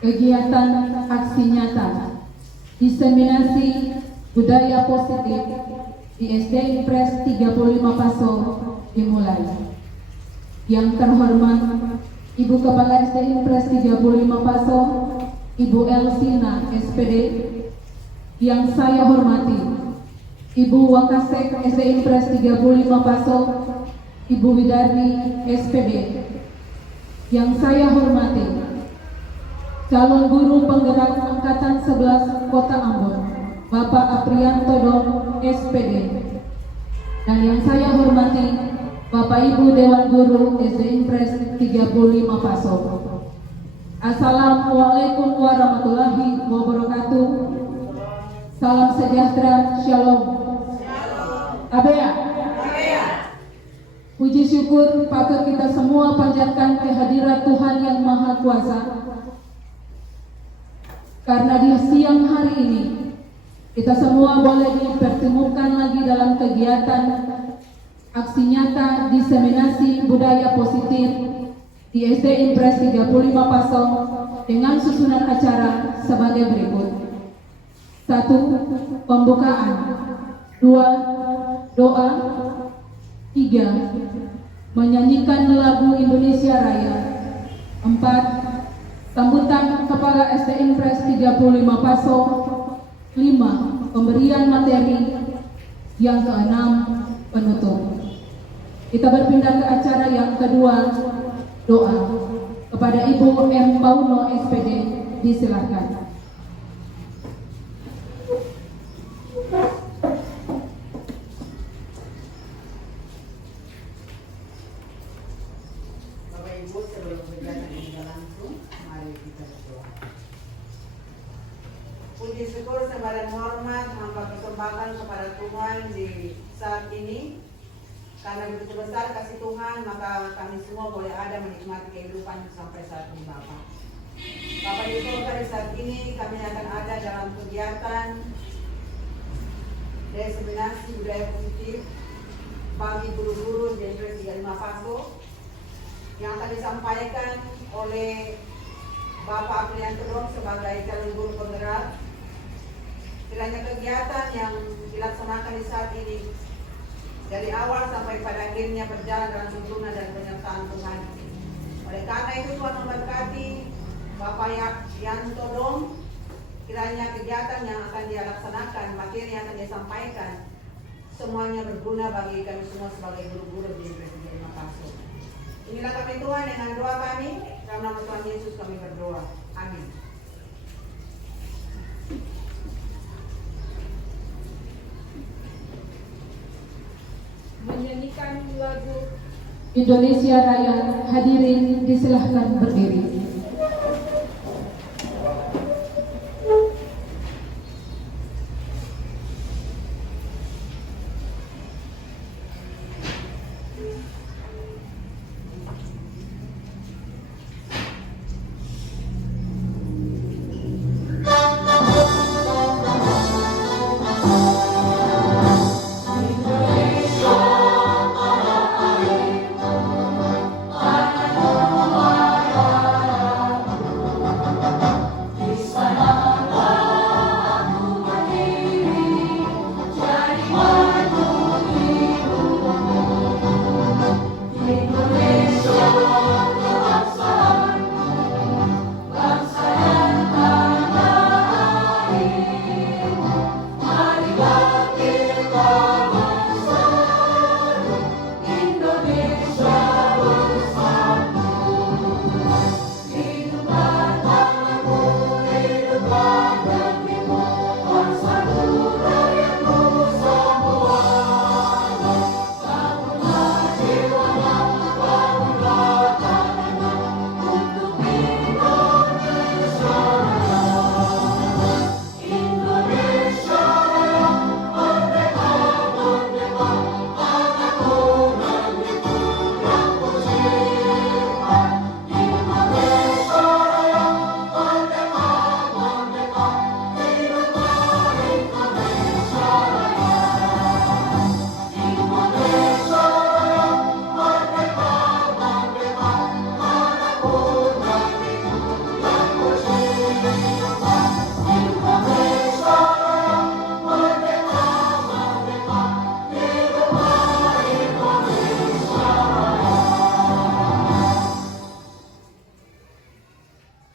kegiatan aksi nyata diseminasi budaya positif di SD Impres 35 Paso dimulai. Yang terhormat Ibu Kepala SD Impres 35 Paso, Ibu Elsina SPD. Yang saya hormati Ibu Wakasek SD Impres 35 Paso, Ibu Widardi SPD. Yang saya hormati calon guru penggerak Angkatan 11 Kota Ambon, Bapak Aprianto Dom SPD. Dan yang saya hormati Bapak Ibu Dewan Guru SD Impres 35 Paso. Assalamualaikum warahmatullahi wabarakatuh. Salam sejahtera, shalom. Abea. Puji syukur patut kita semua panjatkan kehadirat Tuhan yang Maha Kuasa. Karena di siang hari ini kita semua boleh dipertemukan lagi dalam kegiatan aksi nyata diseminasi budaya positif di SD Impres 35 Paso dengan susunan acara sebagai berikut. 1. Pembukaan. 2. Doa. 3. Menyanyikan lagu Indonesia Raya. 4. Sambutan Kepala SD Impres 35 Paso. 5. Pemberian materi. Yang keenam, penutup. Kita berpindah ke acara yang kedua, doa. Kepada Ibu M. Pauno SPD, disilakan. Bapak Ibu, sebelum kegiatan ini langsung, mari kita berdoa. Puji syukur sembaran hormat hamba kesempatan kepada Tuhan di saat ini. Karena begitu besar kasih Tuhan, maka kami semua boleh ada menikmati kehidupan sampai saat ini Bapak. Bapak di surga, di saat ini kami akan ada dalam kegiatan diseminasi budaya positif bagi guru-guru di Impres 35 Paso yang akan disampaikan oleh Bapak Aprianto Dom sebagai calon guru penggerak. Kiranya kegiatan yang dilaksanakan di saat ini dari awal sampai pada akhirnya berjalan dalam tuntunan dan penyertaan Tuhan. Oleh karena itu Tuhan memberkati Bapak Yanto Dom, kiranya kegiatan yang akan dia laksanakan, materi yang akan dia sampaikan, semuanya berguna bagi kami semua sebagai guru-guru di Impres 35 Paso. Inilah kami Tuhan, dengan doa kami, dalam nama Tuhan Yesus kami berdoa. Amin. Menyanyikan lagu Indonesia Raya, hadirin disilahkan berdiri. Hallelujah.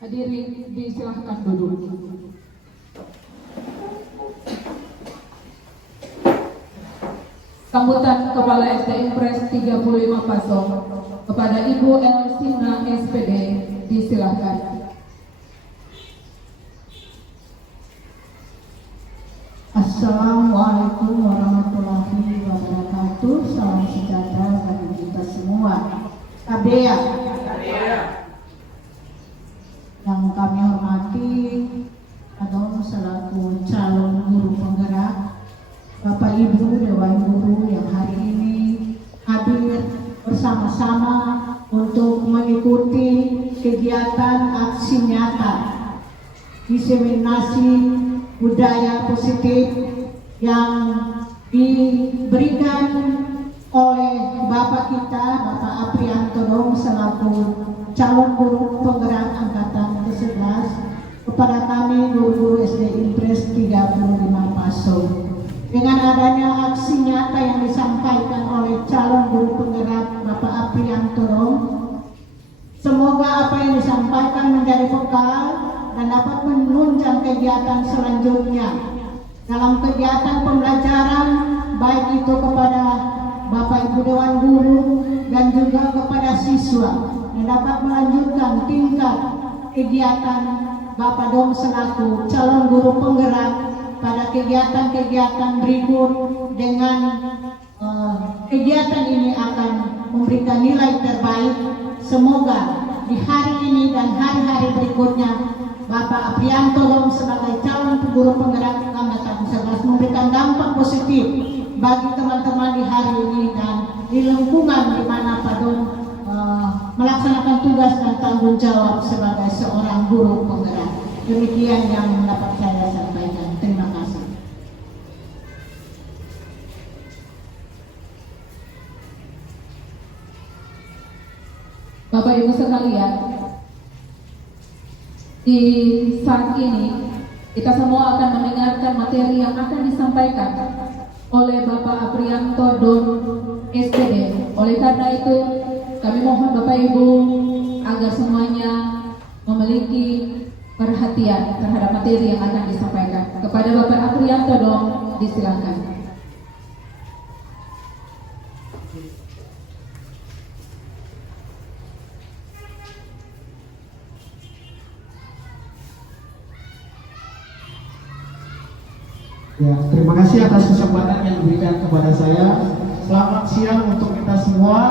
Hadirin disilahkan duduk. Sambutan Kepala SD Impres 35 Pasong kepada Ibu Elsina SPD disilahkan. Assalamualaikum warahmatullahi wabarakatuh. Salam sejahtera bagi kita semua. Kabea. Yang kami hormati Adon selaku calon guru penggerak, Bapak Ibu Dewan Guru yang hari ini hadir bersama-sama untuk mengikuti kegiatan aksi nyata diseminasi budaya positif yang diberikan oleh Bapak kita, Bapak Aprianto Dom selaku calon guru penggerak angkatan ke-11 kepada kami guru-guru SD Impres 35 Pasong. Dengan adanya aksi nyata yang disampaikan oleh calon guru penggerak Bapak Aprianto Dom, semoga apa yang disampaikan menjadi bekal dan dapat menunjang kegiatan selanjutnya dalam kegiatan pembelajaran, baik itu kepada Bapak Ibu Dewan Guru dan juga kepada siswa, yang dapat melanjutkan tingkat kegiatan Bapak Dom selaku calon guru penggerak pada kegiatan-kegiatan berikut. Dengan kegiatan ini akan memberikan nilai terbaik. Semoga di hari ini dan hari-hari berikutnya Bapak Aprianto Dom sebagai calon guru penggerak angkatan 11 memberikan dampak positif bagi teman-teman di hari ini dan di lingkungan di mana Pak Dom melaksanakan tugas dan tanggung jawab sebagai seorang guru penggerak. Demikian yang dapat saya sampaikan. Terima kasih. Bapak Ibu sekalian, di saat ini kita semua akan mendengarkan materi yang akan disampaikan oleh Bapak Aprianto Dom SPD. Oleh karena itu, kami mohon Bapak Ibu agar semuanya memiliki perhatian terhadap materi yang akan disampaikan. Kepada Bapak Aprianto Dom, disilakan. Ya, terima kasih atas kesempatan yang diberikan kepada saya. Selamat siang untuk kita semua.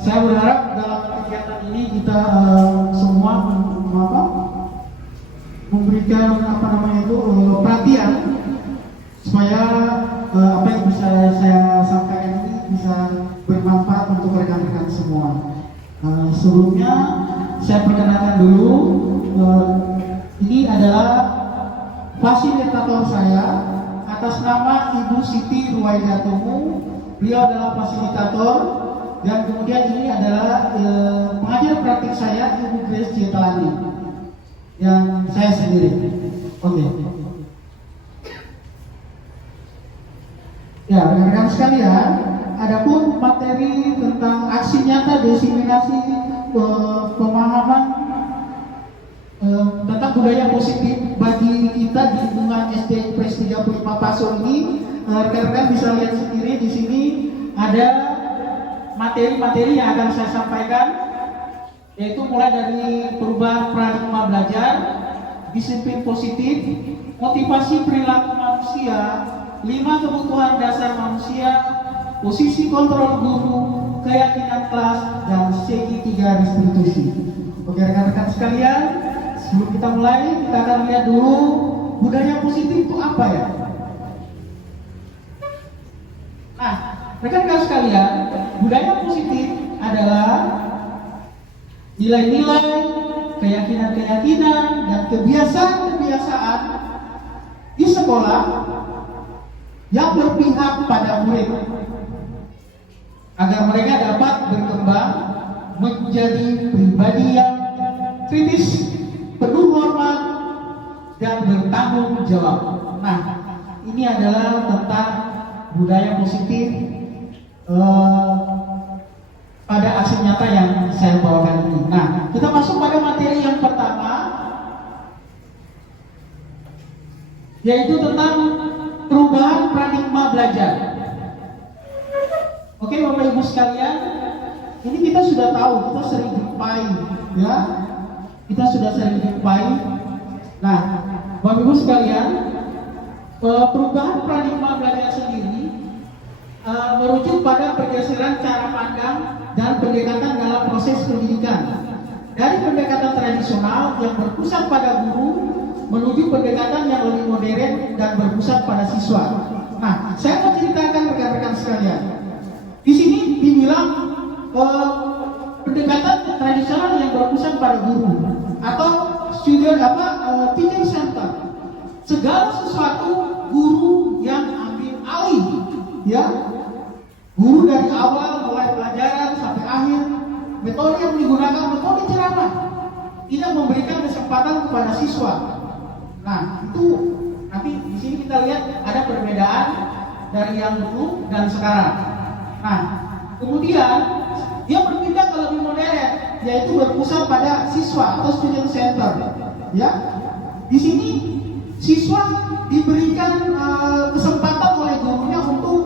Saya berharap dalam kegiatan ini kita semua memberikan perhatian supaya apa yang bisa saya sampaikan ini bisa bermanfaat untuk rekan-rekan semua. Sebelumnya saya perkenalkan dulu, ini adalah fasilitator saya atas nama Ibu Siti Ruwaidatumu. Beliau adalah fasilitator, dan kemudian ini adalah pengajar praktik saya Ibu Grace Cietalani yang saya sendiri. Oke. Ya, rekan-rekan sekalian, adapun materi tentang aksi nyata diseminasi pemahaman tentang budaya positif bagi kita di lingkungan SD Impres 35 Pasong ini, rekan-rekan bisa lihat sendiri di sini ada materi-materi yang akan saya sampaikan, yaitu mulai dari perubahan paradigma belajar, disiplin positif, motivasi perilaku manusia, 5 kebutuhan dasar manusia, posisi kontrol guru, keyakinan kelas, dan segitiga restitusi. Oke rekan-rekan sekalian, sebelum kita mulai, kita akan lihat dulu budaya positif itu apa ya. Nah, rekan-rekan sekalian, budaya positif adalah nilai-nilai, keyakinan-keyakinan, dan kebiasaan-kebiasaan di sekolah yang berpihak pada murid agar mereka dapat berkembang menjadi pribadi yang kritis, penuh hormat, dan bertanggung jawab. Nah, ini adalah tentang budaya positif pada aksi nyata yang saya bawakan ini. Nah, kita masuk pada yaitu tentang perubahan paradigma belajar. Oke, Bapak Ibu sekalian, ini kita sudah tahu, kita sering jumpai, ya, kita sudah sering jumpai. Nah, Bapak Ibu sekalian, perubahan paradigma belajar sendiri merujuk pada pergeseran cara pandang dan pendekatan dalam proses pendidikan dari pendekatan tradisional yang berpusat pada guru menuju pendekatan yang lebih modern dan berpusat pada siswa. Nah, saya mau ceritakan rekan-rekan sekalian. Di sini dibilang pendekatan tradisional yang berpusat pada guru atau teacher center. Segala sesuatu guru yang ambil alih, ya. Guru dari awal mulai pelajaran sampai akhir, metode yang digunakan metode ceramah, tidak memberikan kesempatan kepada siswa. Nah, itu nanti di sini kita lihat ada perbedaan dari yang dulu dan sekarang. Nah, kemudian dia berpindah ke lebih modern, yaitu berpusat pada siswa atau student center. Ya, di sini siswa diberikan kesempatan oleh gurunya untuk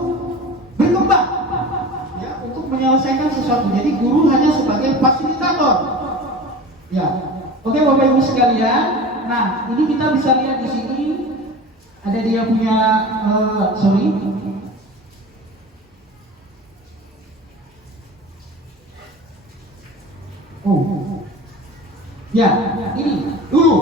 berkembang, ya, untuk menyelesaikan sesuatu. Jadi guru hanya sebagai fasilitator. Ya, oke Bapak Ibu sekalian. Nah, ini kita bisa lihat di sini ada dia punya ya, ini dulu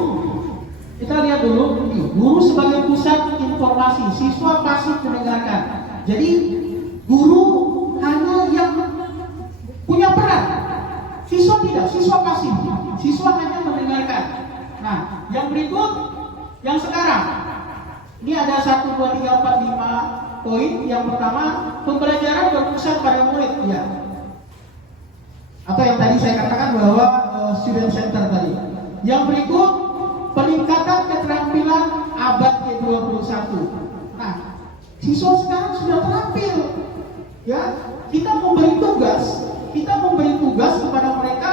kita lihat dulu ini guru sebagai pusat informasi, siswa pasif mendengarkan. Jadi guru hanya yang punya peran, siswa tidak, siswa pasif, siswa hanya mendengarkan. Nah, yang berikut, yang sekarang, ini ada 1, 2, 3, 4, 5 poin. Yang pertama, pembelajaran berpusat pada murid, ya. Atau yang tadi saya katakan bahwa student center tadi. Yang berikut, peningkatan keterampilan abad ke-21. Nah, siswa sekarang sudah terampil, ya. Kita memberi tugas kepada mereka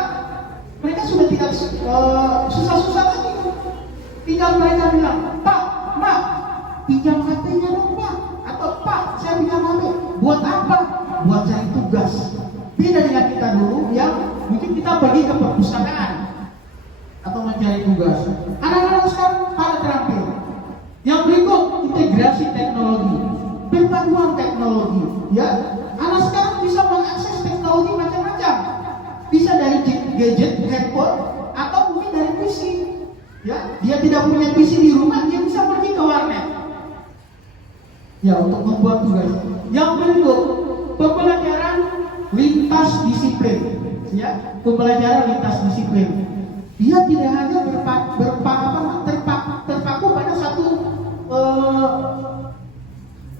sudah tidak susah-susah lagi. Tinggal mereka bilang, Pak, Mak, pinjam HP-nya dong Pak, atau Pak, saya pinjam HP. Buat apa? Buat cari tugas. Beda dengan kita dulu yang mungkin kita pergi ke perpustakaan atau mencari tugas. Anak-anak sekarang pada terampil. Yang berikut, integrasi teknologi, perpaduan teknologi, ya. Anak sekarang bisa mengakses teknologi macam-macam. Bisa dari gadget, handphone, atau mungkin dari PC. Ya, dia tidak punya PC di rumah, dia bisa pergi ke warnet. Ya, untuk membuat tugas. Yang berikut, pembelajaran lintas disiplin. Ya, pembelajaran lintas disiplin. Dia tidak hanya terpaku pada satu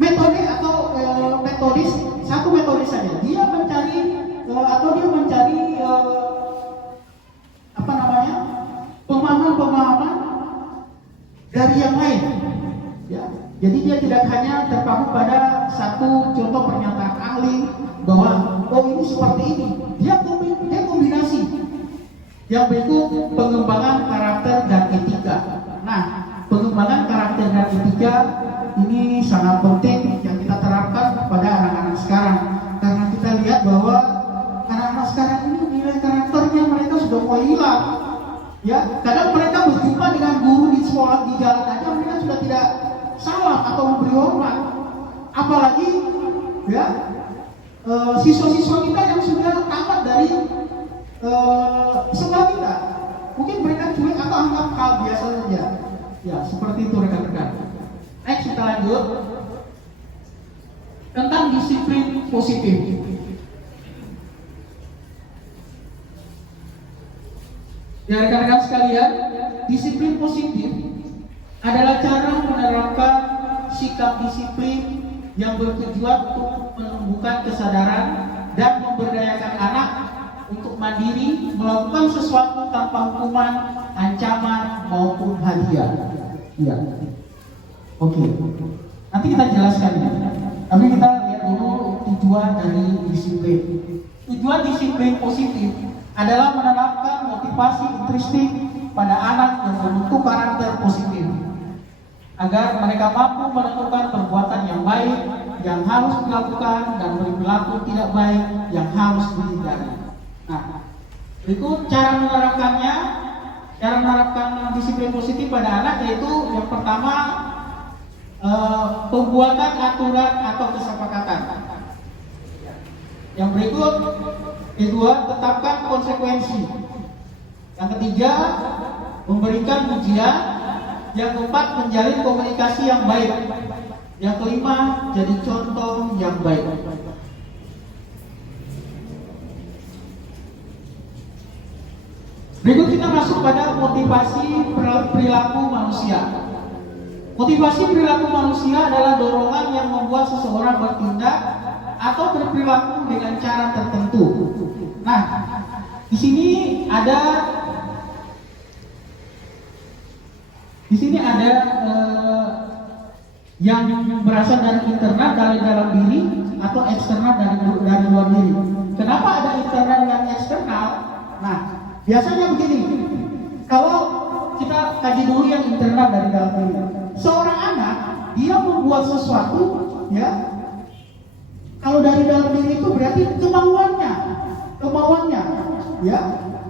metode atau satu metode saja. Dia mencari pemahaman dari yang lain. Ya, jadi dia tidak hanya terpaku pada satu contoh pernyataan ahli bahwa ini seperti ini. Dia kombinasi. Yang berikut pengembangan karakter dan etika. Nah, pengembangan karakter dan etika ini sangat penting yang kita terapkan pada anak-anak sekarang, karena kita lihat bahwa anak-anak sekarang ini nilai karakternya mereka sudah mulai hilang. Ya, kadang mereka berjumpa dengan guru di sekolah di jalan aja mereka sudah tidak salam atau memberi hormat. Apalagi ya siswa-siswa kita yang sudah tamat dari sekolah kita, mungkin mereka cuek atau anggap hal biasa saja. Ya, seperti itu rekan-rekan. Next kita lanjut tentang disiplin positif. Ya rekan-rekan sekalian, disiplin positif adalah cara menerapkan sikap disiplin yang bertujuan untuk menumbuhkan kesadaran dan memberdayakan anak untuk mandiri melakukan sesuatu tanpa hukuman, ancaman maupun hadiah. Ya. Oke. Nanti kita jelaskan ya. Tapi kita lihat dulu tujuan dari disiplin. Tujuan disiplin positif adalah menanamkan motivasi intrinsik pada anak yang membentuk karakter positif. agar mereka mampu menentukan perbuatan yang baik yang harus dilakukan dan perilaku tidak baik yang harus dihindari. Nah, berikut cara menerapkannya. Cara menerapkan disiplin positif pada anak yaitu yang pertama, pembuatan aturan atau kesepakatan. Yang berikut, kedua, tetapkan konsekuensi. Yang ketiga, memberikan pujian. Yang keempat, menjalin komunikasi yang baik. Yang kelima, jadi contoh yang baik. Berikut kita masuk pada motivasi perilaku manusia. Motivasi perilaku manusia adalah dorongan yang membuat seseorang bertindak atau berperilaku dengan cara tertentu. Nah, di sini ada yang berasal dari internal dari dalam diri atau eksternal dari luar diri. Kenapa ada internal dan eksternal? Nah, biasanya begini. Kalau kita kaji dulu yang internal dari dalam diri. Seorang anak dia membuat sesuatu, ya. Kalau dari dalam diri itu berarti kemauannya, ya.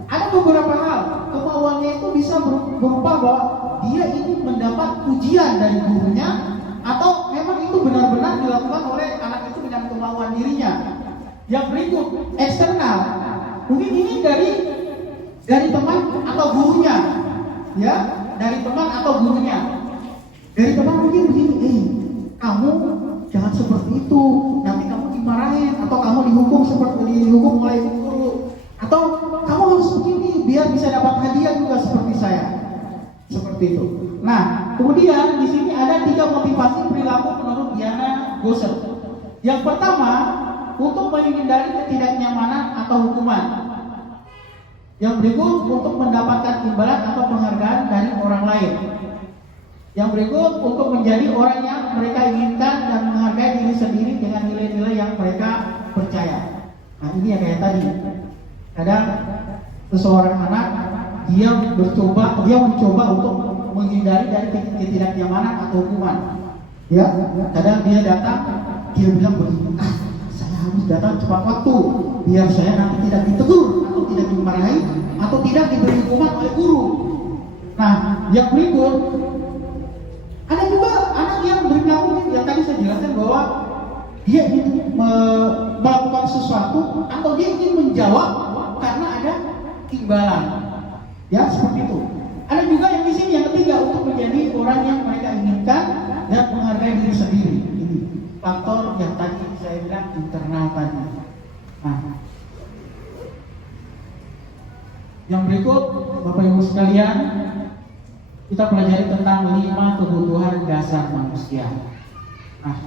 Ada beberapa hal. Kemauannya itu bisa berupa bahwa dia ingin mendapat pujian dari gurunya, atau memang itu benar-benar dilakukan oleh anak itu dengan kemauan dirinya. Yang berikut, eksternal. Mungkin ini dari teman atau gurunya, ya, dari teman atau gurunya. Dari teman mungkin begini, kamu jangan seperti itu, nanti kamu dimarahin, atau kamu dihukum oleh guru, atau kamu harus begini biar bisa dapat hadiah juga seperti saya. Seperti itu. Nah, kemudian di sini ada 3 motivasi perilaku menurut Diana Gosel. Yang pertama, untuk menghindari ketidaknyamanan atau hukuman. Yang berikut, untuk mendapatkan imbalan atau penghargaan dari orang lain. Yang berikut, untuk menjadi orang yang mereka inginkan dan menghargai diri sendiri dengan nilai-nilai yang mereka percaya. Nah, ini yang kayak tadi. Kadang seseorang anak dia mencoba untuk menghindari dari ketidaknyamanan atau hukuman. Ya, kadang dia datang, dia bilang begini, saya harus datang cepat waktu, biar saya nanti tidak ditegur atau tidak dimarahi atau tidak diberi hukuman oleh guru. Nah, yang berikut, ada juga anak yang berperilaku yang tadi saya jelaskan bahwa dia ingin melakukan sesuatu atau dia ingin menjawab karena ada imbalan. Ya, seperti itu. Ada juga yang di sini yang ketiga, untuk menjadi orang yang mereka inginkan dan menghargai diri sendiri. Ini faktor yang tadi saya bilang internal tadi. Nah, yang berikut, Bapak Ibu sekalian, kita pelajari tentang 5 kebutuhan dasar manusia. Nah,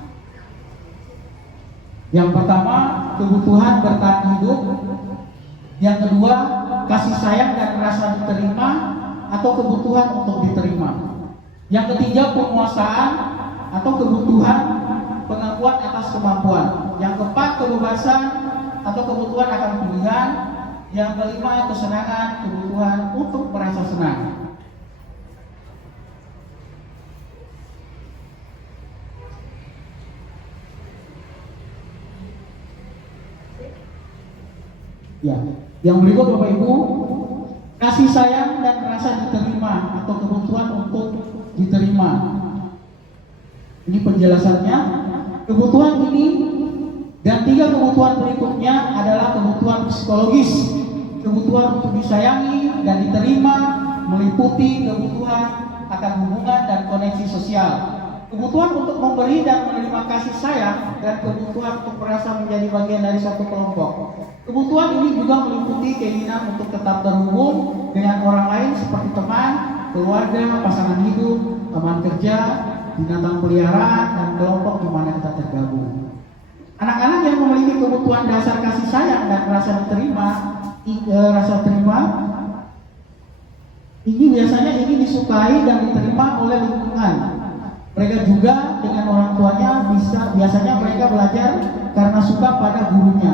yang pertama, kebutuhan bertahan hidup. Yang kedua, kasih sayang dan rasa diterima atau kebutuhan untuk diterima. Yang ketiga, penguasaan atau kebutuhan pengakuan atas kemampuan. Yang keempat, kebebasan atau kebutuhan akan pilihan. Yang kelima, kesenangan, kebutuhan untuk merasa senang. Ya, yang berikut Bapak Ibu, kasih sayang dan rasa diterima atau kebutuhan untuk diterima. Ini penjelasannya. Kebutuhan ini dan 3 kebutuhan berikutnya adalah kebutuhan psikologis. Kebutuhan untuk disayangi dan diterima meliputi kebutuhan akan hubungan dan koneksi sosial. Kebutuhan untuk memberi dan menerima kasih sayang dan kebutuhan untuk merasa menjadi bagian dari suatu kelompok. Kebutuhan ini juga meliputi keinginan untuk tetap terhubung dengan orang lain seperti teman, keluarga, pasangan hidup, teman kerja, binatang peliharaan, dan kelompok di mana kita tergabung. Anak-anak yang memiliki kebutuhan dasar kasih sayang dan rasa terima ini biasanya ingin disukai dan diterima oleh lingkungan. Mereka juga dengan orang tuanya biasanya mereka belajar karena suka pada gurunya.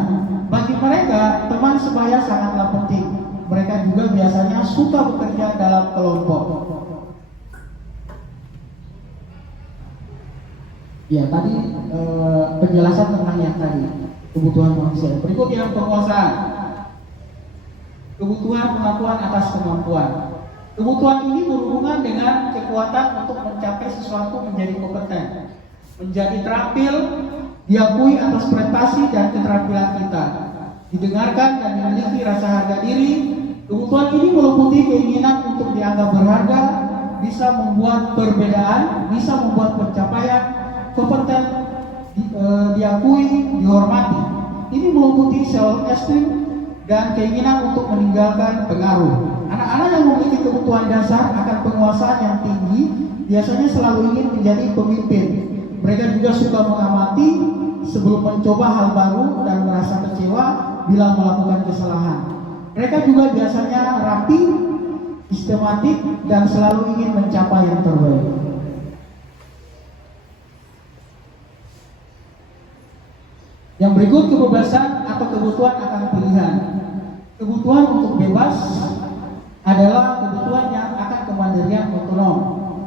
Bagi mereka, teman sebaya sangatlah penting. Mereka juga biasanya suka bekerja dalam kelompok. Ya, tadi penjelasan tentang yang tadi kebutuhan manusia. Berikut yang penguasaan. Kebutuhan pengakuan atas kemampuan. Kebutuhan ini berhubungan dengan kekuatan untuk mencapai sesuatu menjadi kompeten, menjadi terampil, diakui atas prestasi dan keterampilan kita, didengarkan dan memiliki rasa harga diri. Kebutuhan ini meliputi keinginan untuk dianggap berharga, bisa membuat perbedaan, bisa membuat pencapaian, kompeten, diakui, dihormati. Ini meliputi self-esteem dan keinginan untuk meninggalkan pengaruh. Anak-anak yang memiliki kebutuhan dasar akan penguasaan yang tinggi biasanya selalu ingin menjadi pemimpin. Mereka juga suka mengamati sebelum mencoba hal baru dan merasa kecewa bila melakukan kesalahan. Mereka juga biasanya rapi, sistematik, dan selalu ingin mencapai yang terbaik. Yang berikut kebebasan atau kebutuhan akan pilihan. Kebutuhan untuk bebas adalah kebutuhan yang akan kemandirian otonom,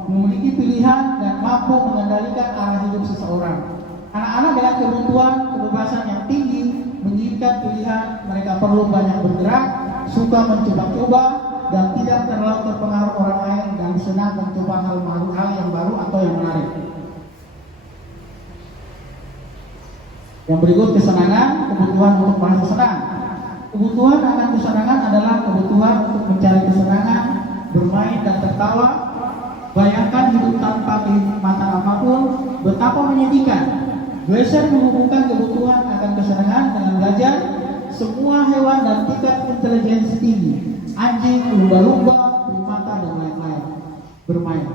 memiliki pilihan dan mampu mengendalikan arah hidup seseorang. Anak-anak dengan kebutuhan kebebasan yang tinggi menginginkan pilihan, mereka perlu banyak bergerak, suka mencoba-coba, dan tidak terlalu terpengaruh orang lain dan senang mencoba hal yang baru atau yang menarik. Yang berikut kesenangan, kebutuhan untuk merasa senang. Kebutuhan akan kesenangan adalah kebutuhan untuk mencari kesenangan, bermain dan tertawa. Bayangkan hidup tanpa kenikmatan apapun, betapa menyedihkan. Glaser menghubungkan kebutuhan akan kesenangan dengan belajar. Semua hewan dan tingkat intelijensi tinggi, anjing, lumba-lumba, primata dan lain-lain, bermain.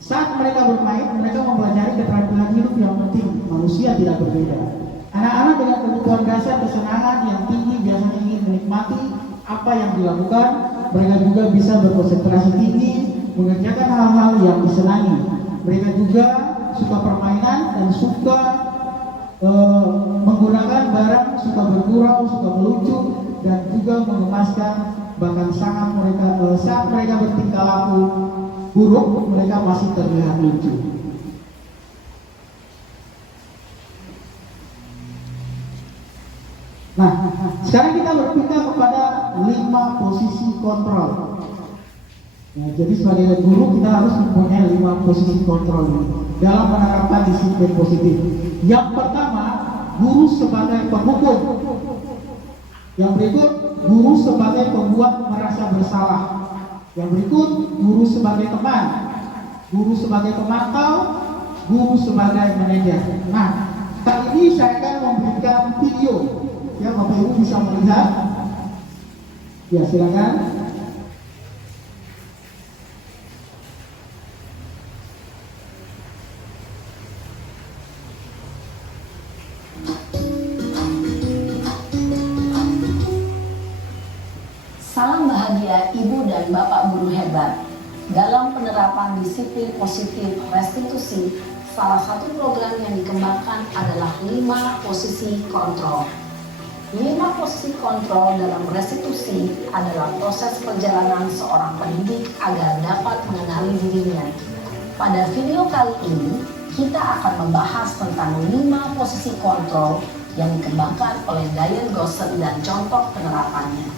Saat mereka bermain, mereka mempelajari keterampilan hidup yang penting. Manusia tidak berbeda. Anak-anak dengan kebutuhan dasar kesenangan yang tinggi biasanya ingin menikmati apa yang dilakukan. Mereka juga bisa berkonsentrasi tinggi, mengerjakan hal-hal yang disenangi. Mereka juga suka permainan dan suka menggunakan barang, suka bergurau, suka melucu, dan juga mengemaskan. Bahkan saat mereka bertingkah laku buruk, mereka masih terlihat lucu. Nah, sekarang kita berpindah kepada 5 posisi kontrol. Nah, jadi sebagai guru kita harus mempunyai 5 posisi kontrol dalam menerapkan disiplin positif. Yang pertama, guru sebagai penghukum. Yang berikut, guru sebagai pembuat merasa bersalah. Yang berikut, guru sebagai teman, guru sebagai pemantau, guru sebagai manajer. Nah, kali ini saya akan memberikan video. Ya, Bapak Ibu bisa melihat. Ya, silakan. Salam bahagia Ibu dan Bapak guru hebat. Dalam penerapan disiplin positif restitusi, salah satu program yang dikembangkan adalah 5 posisi kontrol. 5 posisi kontrol dalam restitusi adalah proses perjalanan seorang pendidik agar dapat mengenali dirinya. Pada video kali ini, kita akan membahas tentang 5 posisi kontrol yang dikembangkan oleh Diane Gosset dan contoh penerapannya.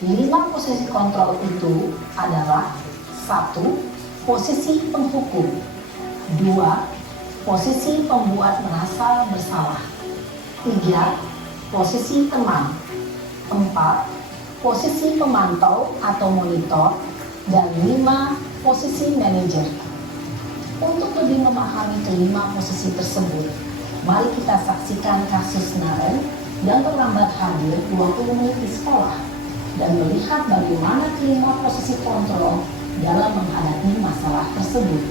5 posisi kontrol itu adalah: 1. Posisi penghukum. 2. Posisi pembuat merasa bersalah. 3. Posisi teman. 4. Posisi pemantau atau monitor. Dan 5. Posisi manajer. Untuk lebih memahami kelima posisi tersebut, mari kita saksikan kasus Naren yang terlambat hadir 20 menit di sekolah dan melihat bagaimana kelima posisi kontrol dalam menghadapi masalah tersebut.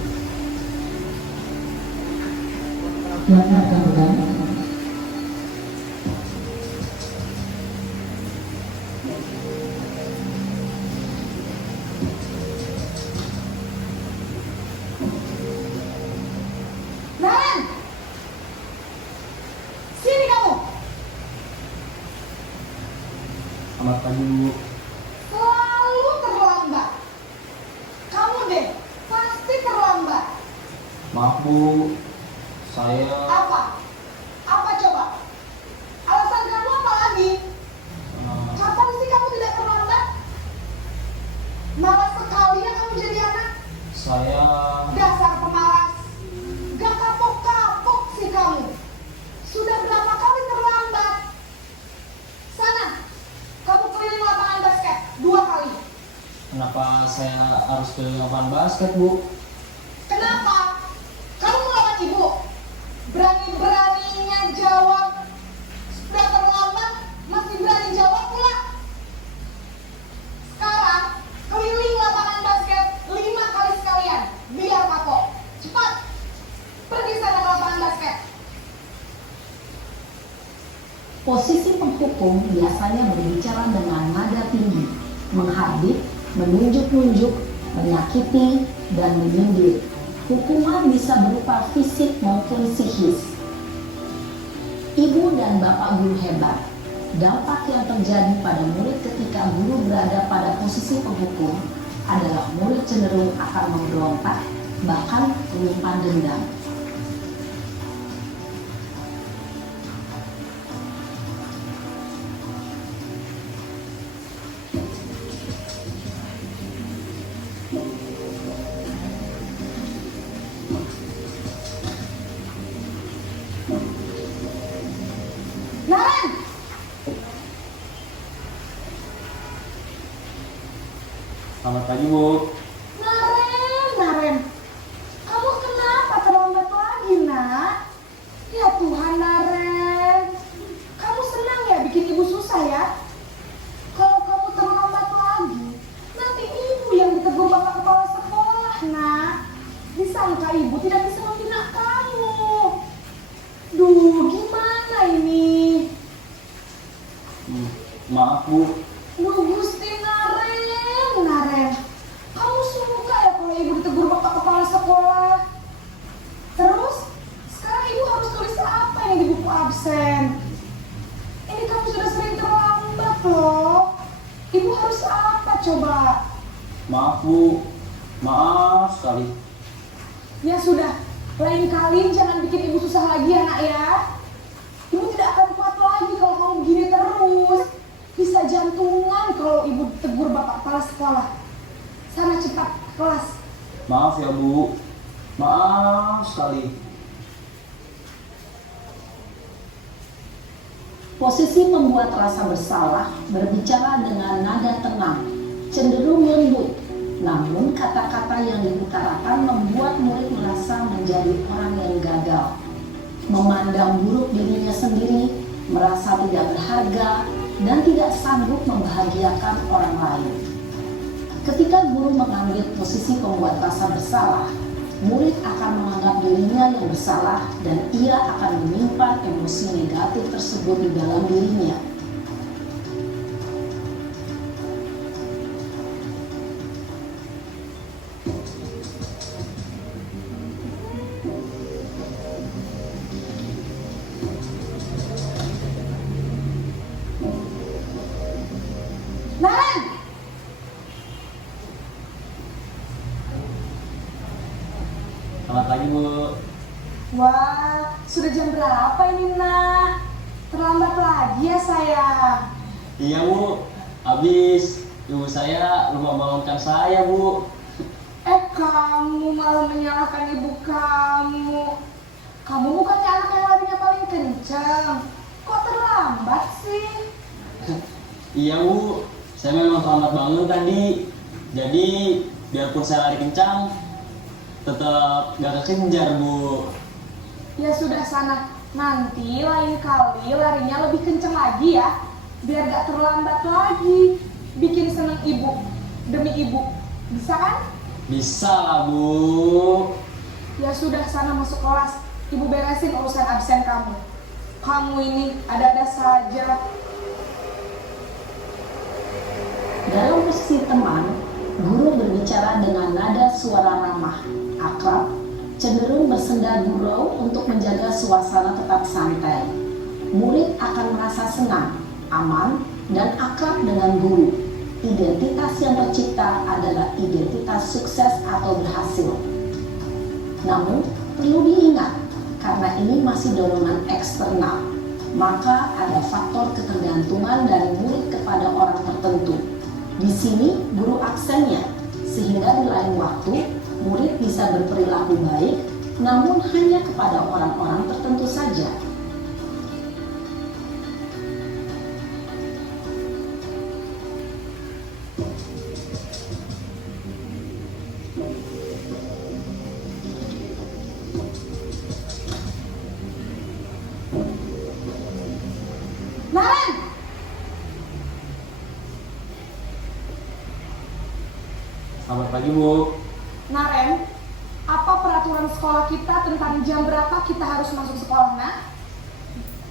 Naren! Sini kamu! Selamat pagi, Bu. Selalu Bu, saya Apa? Apa coba? Alasan kamu apa lagi? Kapan sih kamu tidak terlambat? Malas sekali ya kamu jadi anak. saya Dasar pemalas. Gak kapok-kapok sih kamu. Sudah berapa kali terlambat? Sana, kamu keliling lapangan basket 2 kali. kenapa saya harus ke lapangan basket, Bu? Kenapa? Kamu melawan ibu? Berani-beraninya jawab. Sudah terlambat, masih berani jawab pula. Sekarang, keliling lapangan basket 5 kali sekalian. Biar kapok. Cepat. Pergi sana ke lapangan basket. Posisi penghukum biasanya berbicara dengan nada tinggi, menghardik, menunjuk-nunjuk, menyakiti, dan menyindir. Hukuman bisa berupa fisik maupun psikis. Ibu dan bapak guru hebat. Dampak yang terjadi pada murid ketika guru berada pada posisi penghukum adalah murid cenderung akan memberontak, bahkan menyimpan dendam. Naren! Selamat pagi, Bu. Naren. Kamu kenapa terlambat lagi, nak? Ya Tuhan, Naren. Kamu senang ya bikin ibu susah ya? Kalau kamu terlambat lagi, nanti ibu yang ditegur bapak kepala sekolah, nak. Disangka ibu tidak bisa membina kamu. Duh, gimana ini? Maaf, Bu. Duh, Gusti Naren. Kamu suka ya kalau ibu ditegur bapak kepala sekolah? Terus, sekarang ibu harus tulis apa yang di buku absen? Ini kamu sudah sering terlambat loh. Ibu harus apa coba? Maaf, Bu. Maaf sekali. Ya sudah, lain kali jangan bikin ibu susah lagi ya nak ya. Ibu tidak akan kuat lagi kalau kamu begini terus. Bisa jantungan kalau ibu tegur bapak kepala sekolah. Sana cepat ke kelas. Maaf ya, Bu. Maaf sekali. Posisi pembuat rasa bersalah berbicara dengan nada tenang, cenderung lembut. Namun kata-kata yang diutarakan membuat murid merasa menjadi orang yang gagal, memandang buruk dirinya sendiri, merasa tidak berharga, dan tidak sanggup membahagiakan orang lain. Ketika guru mengambil posisi pembuat rasa bersalah, murid akan menganggap dirinya yang bersalah dan ia akan menyimpan emosi negatif tersebut di dalam dirinya. Naren! Selamat pagi, Bu. Wah, sudah jam berapa ini nak? Terlambat lagi ya sayang. Iya, Bu. Habis ibu saya lupa bangunkan saya, Bu. Kamu malah menyalahkan ibu kamu. Kamu bukannya anak yang larinya paling kencang. Kok terlambat sih? Iya, Bu. Saya memang terlambat bangun tadi. Jadi, biarpun saya lari kencang, tetap gak kekejar, Bu. Ya sudah sana. Nanti lain kali larinya lebih kencang lagi ya. Biar gak terlambat lagi. Bikin seneng ibu. Demi ibu. Bisa kan? Bisa lah, Bu. Ya sudah sana masuk kelas. Ibu beresin urusan absen kamu. Kamu ini ada-ada saja. Dalam posisi teman, guru berbicara dengan nada suara ramah, akrab, cenderung bersenda gurau untuk menjaga suasana tetap santai. Murid akan merasa senang, aman, dan akrab dengan guru. Identitas yang tercipta adalah identitas sukses atau berhasil. Namun, Perlu diingat, karena ini masih dorongan eksternal, maka ada faktor ketergantungan dari murid kepada orang tertentu. Di sini guru aksennya, sehingga di lain waktu murid bisa berperilaku baik, namun hanya kepada orang-orang tertentu saja. Naren, Selamat pagi, Bu. Naren, apa peraturan sekolah kita tentang jam berapa kita harus masuk sekolah, nak?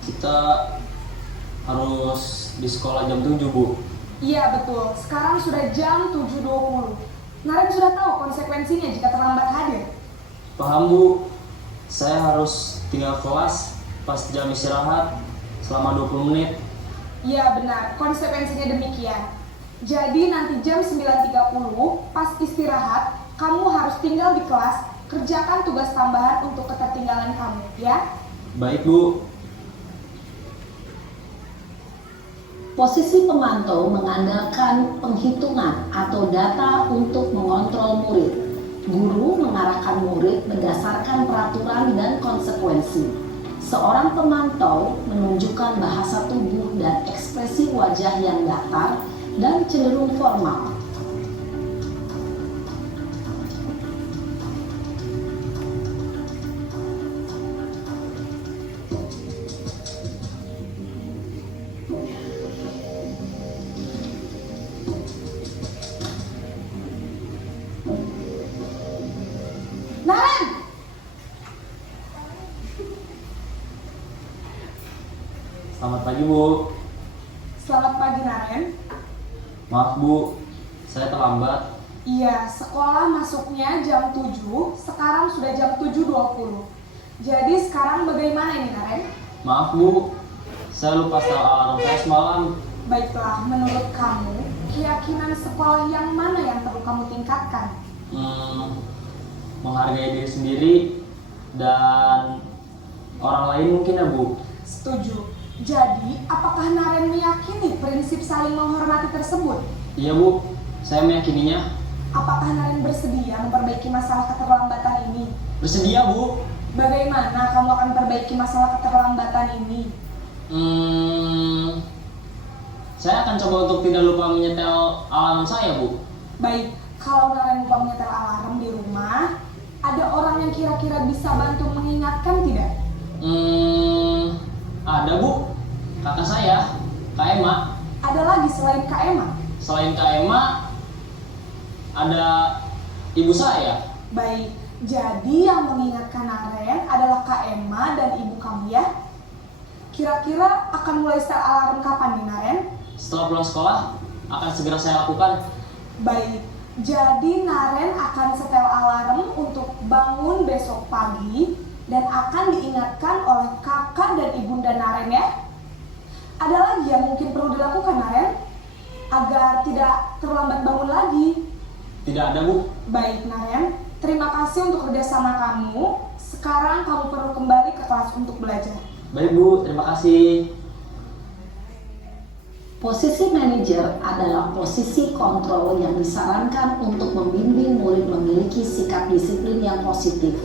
Kita harus di sekolah jam 7, Bu. Iya betul, sekarang sudah jam 7.20. Naren sudah tahu konsekuensinya jika terlambat hadir. Paham, Bu. Saya harus tinggal kelas pas jam istirahat selama 20 menit. Iya benar, konsekuensinya demikian. Jadi nanti jam 9.30 pas istirahat, kamu harus tinggal di kelas, kerjakan tugas tambahan untuk ketertinggalan kamu, ya? Baik, Bu. Posisi pemantau mengandalkan penghitungan atau data untuk mengontrol murid. Guru mengarahkan murid berdasarkan peraturan dan konsekuensi. Seorang pemantau menunjukkan bahasa tubuh dan ekspresi wajah yang datar dan cenderung formal. Naren! Selamat pagi, Bu. Selamat pagi, Naren. Maaf, Bu. Saya terlambat. Iya, sekolah masuknya jam 7, sekarang sudah jam 7.20. Jadi sekarang bagaimana ini, Naren? Maaf, Bu. Saya lupa setel alarm saya semalam. Baiklah, menurut kamu, keyakinan sekolah yang mana yang perlu kamu tingkatkan? Menghargai diri sendiri dan orang lain mungkin ya, Bu. Setuju. Jadi, apakah Naren meyakini prinsip saling menghormati tersebut? Iya, Bu. Saya meyakininya. Apakah Naren bersedia memperbaiki masalah keterlambatan ini? Bersedia, Bu. Bagaimana kamu akan perbaiki masalah keterlambatan ini? Saya akan coba untuk tidak lupa menyetel alarm saya, Bu. Baik, kalau Naren lupa menyetel alarm di rumah, ada orang yang kira-kira bisa bantu mengingatkan tidak? Ada, Bu. Kakak saya, Kak Emma. Ada lagi selain Kak Emma? Selain Kak Emma, ada ibu saya. Baik, jadi yang mengingatkan Naren adalah Kak Emma dan ibu kamu ya? Kira-kira akan mulai setel alarm kapan nih, Naren? Setelah pulang sekolah, akan segera saya lakukan. Baik, jadi Naren akan setel alarm untuk bangun besok pagi dan akan diingatkan oleh kakak dan ibunda Naren ya. Ada lagi yang mungkin perlu dilakukan, Naren, agar tidak terlambat bangun lagi? Tidak ada, Bu. Baik, Naren, terima kasih untuk kerjasama kamu. Sekarang kamu perlu kembali ke kelas untuk belajar. Baik, Bu. Terima kasih. Posisi manajer adalah posisi kontrol yang disarankan untuk membimbing murid memiliki sikap disiplin yang positif,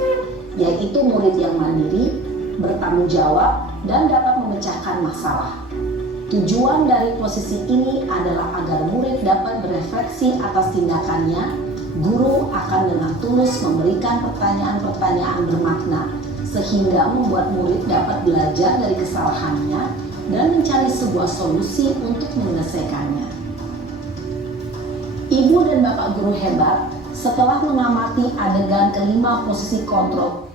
yaitu murid yang mandiri, bertanggung jawab, dan dapat memecahkan masalah. Tujuan dari posisi ini adalah agar murid dapat berefleksi atas tindakannya. Guru akan dengan tulus memberikan pertanyaan-pertanyaan bermakna, sehingga membuat murid dapat belajar dari kesalahannya dan mencari sebuah solusi untuk menyelesaikannya. Ibu dan Bapak guru hebat, setelah mengamati adegan kelima posisi kontrol.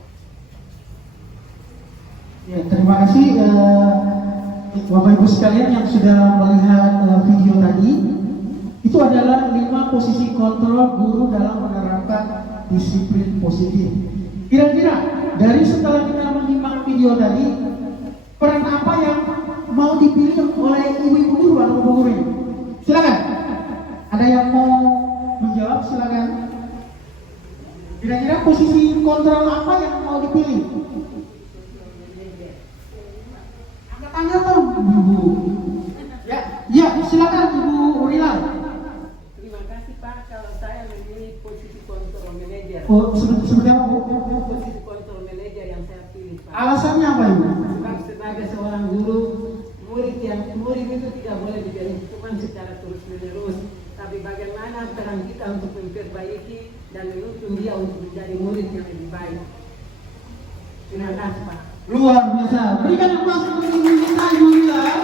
Ya, terima kasih Bapak Ibu sekalian yang sudah melihat video tadi. Itu adalah 5 posisi kontrol guru dalam menerapkan disiplin positif. Kira-kira dari setelah kita menyimak video tadi, peran apa yang mau dipilih oleh ibu-ibu guru atau ibu guru ini? Silakan. Ada yang mau menjawab? Silakan. Kira-kira posisi kontrol apa yang mau dipilih terpilih? Angkat tangan dong, Ibu. Ya, silakan Ibu Urilal. Terima kasih Pak, kalau saya memilih posisi kontrol manajer. Oh, seperti apa, Bu? Posisi kontrol manajer yang saya pilih Pak. Alasannya apa, Ibu? Sebab sebagai seorang guru, murid itu tidak boleh diberi hukuman secara terus menerus. Tapi bagaimana peran kita untuk memperbaiki dan menuntun dia untuk menjadi murid yang lebih baik. Terima kasih Pak. Luar biasa. Berikan aplaus untuk Ibu kita, Ibu Urilal.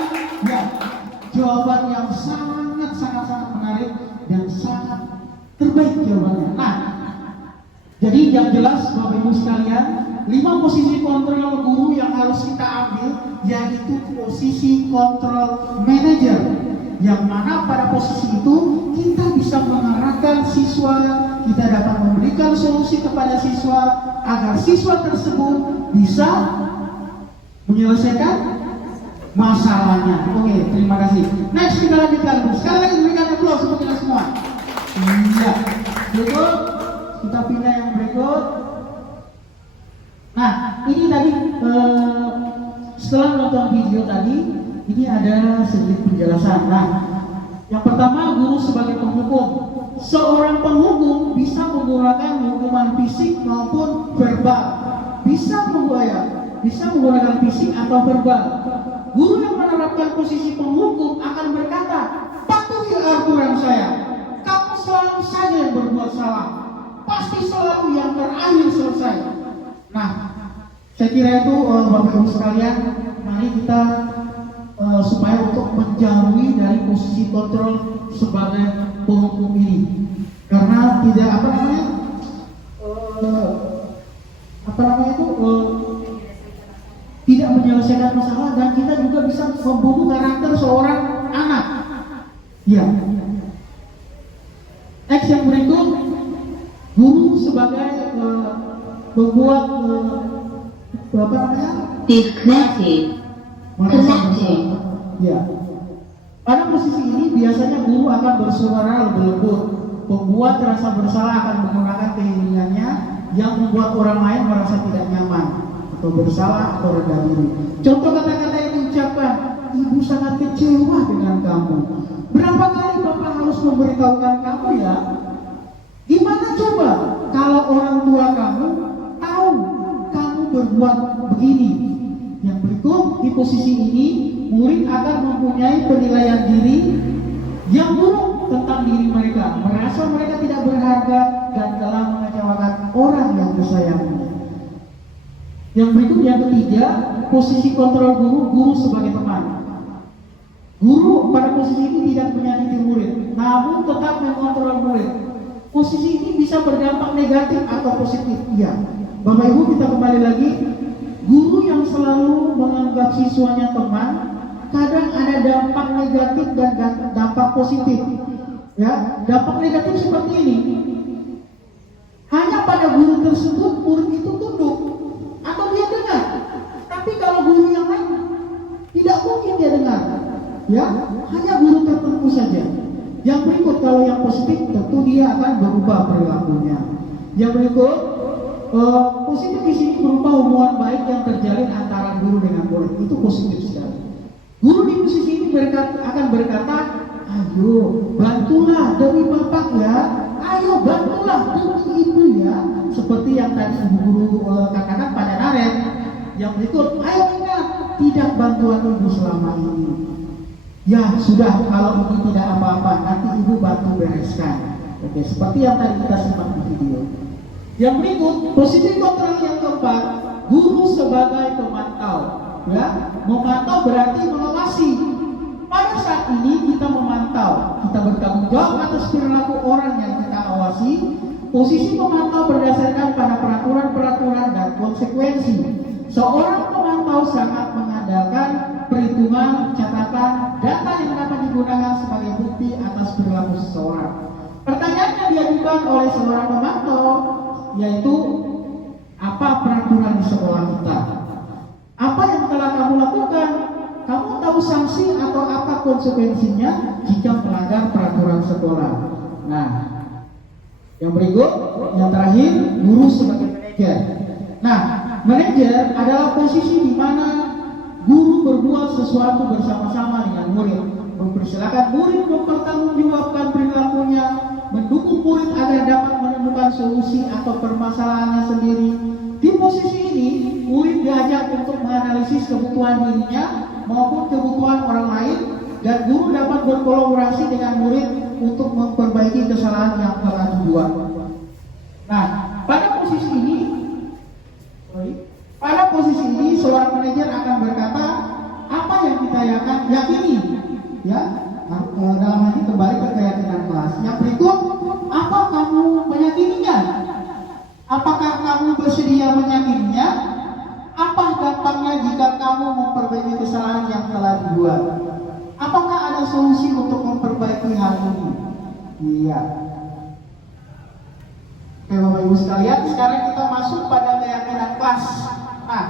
Ya, jawaban yang sangat menarik dan sangat terbaik jawabannya. Nah, jadi yang jelas Bapak Ibu sekalian, 5 posisi kontrol guru yang harus kita ambil, yaitu posisi kontrol manajer, yang mana pada posisi itu kita bisa mengarahkan siswa, kita dapat memberikan solusi kepada siswa agar siswa tersebut bisa menyelesaikan masalahnya. Oke, terima kasih. Next kita lanjutkan. Sekali lagi berikan aplaus untuk kita semua. Iya, berikut kita pindah yang berikut. Nah, ini tadi setelah nonton video tadi, ini ada sedikit penjelasan. Nah, yang pertama, guru sebagai penghukum. Seorang penghukum bisa menggunakan hukuman fisik maupun verbal. Bisa menggunakan fisik atau verbal. Guru yang menerapkan posisi penghukum akan berkata, patuhi aturan saya. Kamu selalu saja yang berbuat salah. Pasti selalu yang terakhir selesai. Nah, saya kira itu Bapak Ibu sekalian, mari kita supaya untuk menjauhi dari posisi kontrol sebagai penghukum ini, karena tidak tidak menyelesaikan masalah, dan kita juga bisa membunuh karakter seorang anak. Ya. Next yang berikut, guru sebagai membuat Ya. Pada posisi ini biasanya guru akan bersuara lebih lembut. Pembuat rasa bersalah akan menggunakan keinginannya yang membuat orang lain merasa tidak nyaman atau bersalah atau rendah diri. Contoh kata-kata yang diucapkan, ibu sangat kecewa dengan kamu. Berapa kali Bapak harus memberitahukan kamu ya? Gimana coba kalau orang tua kamu tahu kamu berbuat begini? Yang berikut, di posisi ini murid akan mempunyai penilaian diri yang buruk tentang diri mereka, merasa mereka tidak berharga dan telah mengecewakan orang yang disayangi. Yang berikut, yang ketiga, posisi kontrol guru sebagai teman. Guru pada posisi ini tidak menyakiti murid, namun tetap mengontrol murid. Posisi ini bisa berdampak negatif atau positif. Ya, Bapak Ibu, kita kembali lagi. Guru yang selalu menganggap siswanya teman, kadang ada dampak negatif dan dampak positif. Ya, dampak negatif seperti ini. Hanya pada guru tersebut murid itu tunduk atau dia dengar. Tapi kalau guru yang lain tidak mungkin dia dengar. Ya, hanya guru tertentu saja. Yang berikut, kalau yang positif tentu dia akan berubah perilakunya. Yang berikut, positif di sini berupa hubungan baik yang terjalin antara guru dengan murid. Itu positif sekali. Guru di posisi ini akan berkata, ayo bantulah demi Bapak ya, ayo bantulah demi Ibu ya. Seperti yang tadi Ibu Guru katakan pada Naret. Yang berikut, ayo ingat, tidak bantuan Ibu selama ini. Ya sudah, kalau ini tidak apa-apa, nanti Ibu bantu bereskan. Oke, seperti yang tadi kita simak di video. Yang berikut, posisi kontrol yang keempat, guru sebagai pemantau. Ya, memantau berarti mengawasi. Pada saat ini kita memantau, kita bertanggung jawab atas perilaku orang yang kita awasi. Posisi pemantau berdasarkan pada peraturan-peraturan dan konsekuensi. Seorang pemantau sangat mengandalkan perhitungan, catatan, data yang dapat digunakan sebagai bukti atas perilaku seseorang. Pertanyaan yang diajukan oleh seorang pemantau yaitu, apa peraturan di sekolah kita? Apa yang telah kamu lakukan? Kamu tahu sanksi atau apa konsekuensinya jika melanggar peraturan sekolah? Nah, yang berikut, yang terakhir, guru sebagai manajer. Nah, manajer adalah posisi di mana guru berbuat sesuatu bersama-sama dengan murid, mempersilakan murid mempertanggungjawabkan perilakunya, mendukung murid agar dapat menemukan solusi atau permasalahannya sendiri. Di posisi ini, murid diajak untuk menganalisis kebutuhan dirinya maupun kebutuhan orang lain, dan guru dapat berkolaborasi dengan murid untuk memperbaiki kesalahan yang telah dibuat. Nah, pada posisi ini seorang manajer akan berkata apa yang kita yakini, ya, dalam hal ini kembali ke keyakinan kelas. Yang berikut, apa kamu meyakininya? Apakah kamu bersedia meyakininya? Apa dampaknya jika kamu memperbaiki kesalahan yang telah dibuat? Apakah ada solusi untuk memperbaiki hal ini? Iya. Oke Bapak Ibu sekalian, sekarang kita masuk pada keyakinan kelas. Nah,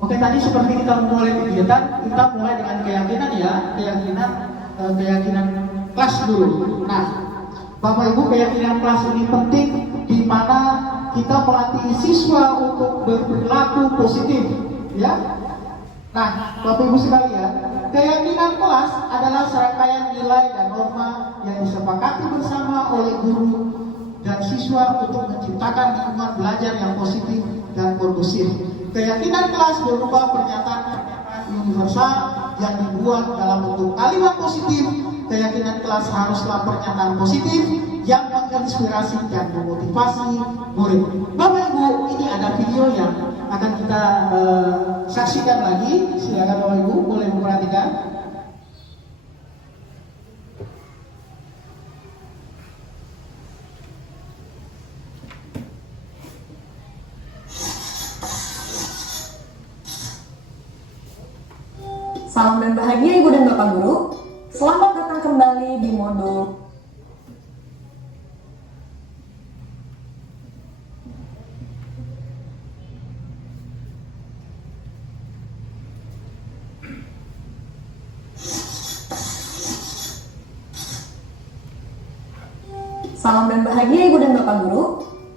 oke, tadi seperti kita memulai kegiatan, kita mulai dengan keyakinan ya, keyakinan kelas dulu. Nah, Bapak Ibu, keyakinan kelas ini penting di mana kita melatih siswa untuk berperilaku positif, ya. Nah, Bapak Ibu sekalian, keyakinan kelas adalah serangkaian nilai dan norma yang disepakati bersama oleh guru dan siswa untuk menciptakan lingkungan belajar yang positif dan kondusif. Keyakinan kelas berupa pernyataan universal yang dibuat dalam bentuk kalimat positif. Keyakinan kelas haruslah pernyataan positif yang menginspirasi dan memotivasi murid. Bapak Ibu, ini ada video yang akan kita saksikan lagi. Silakan Bapak Ibu, boleh memperhatikan. Salam dan bahagia Ibu dan Bapak Guru. Selamat datang kembali di modul Salam dan bahagia Ibu dan Bapak Guru.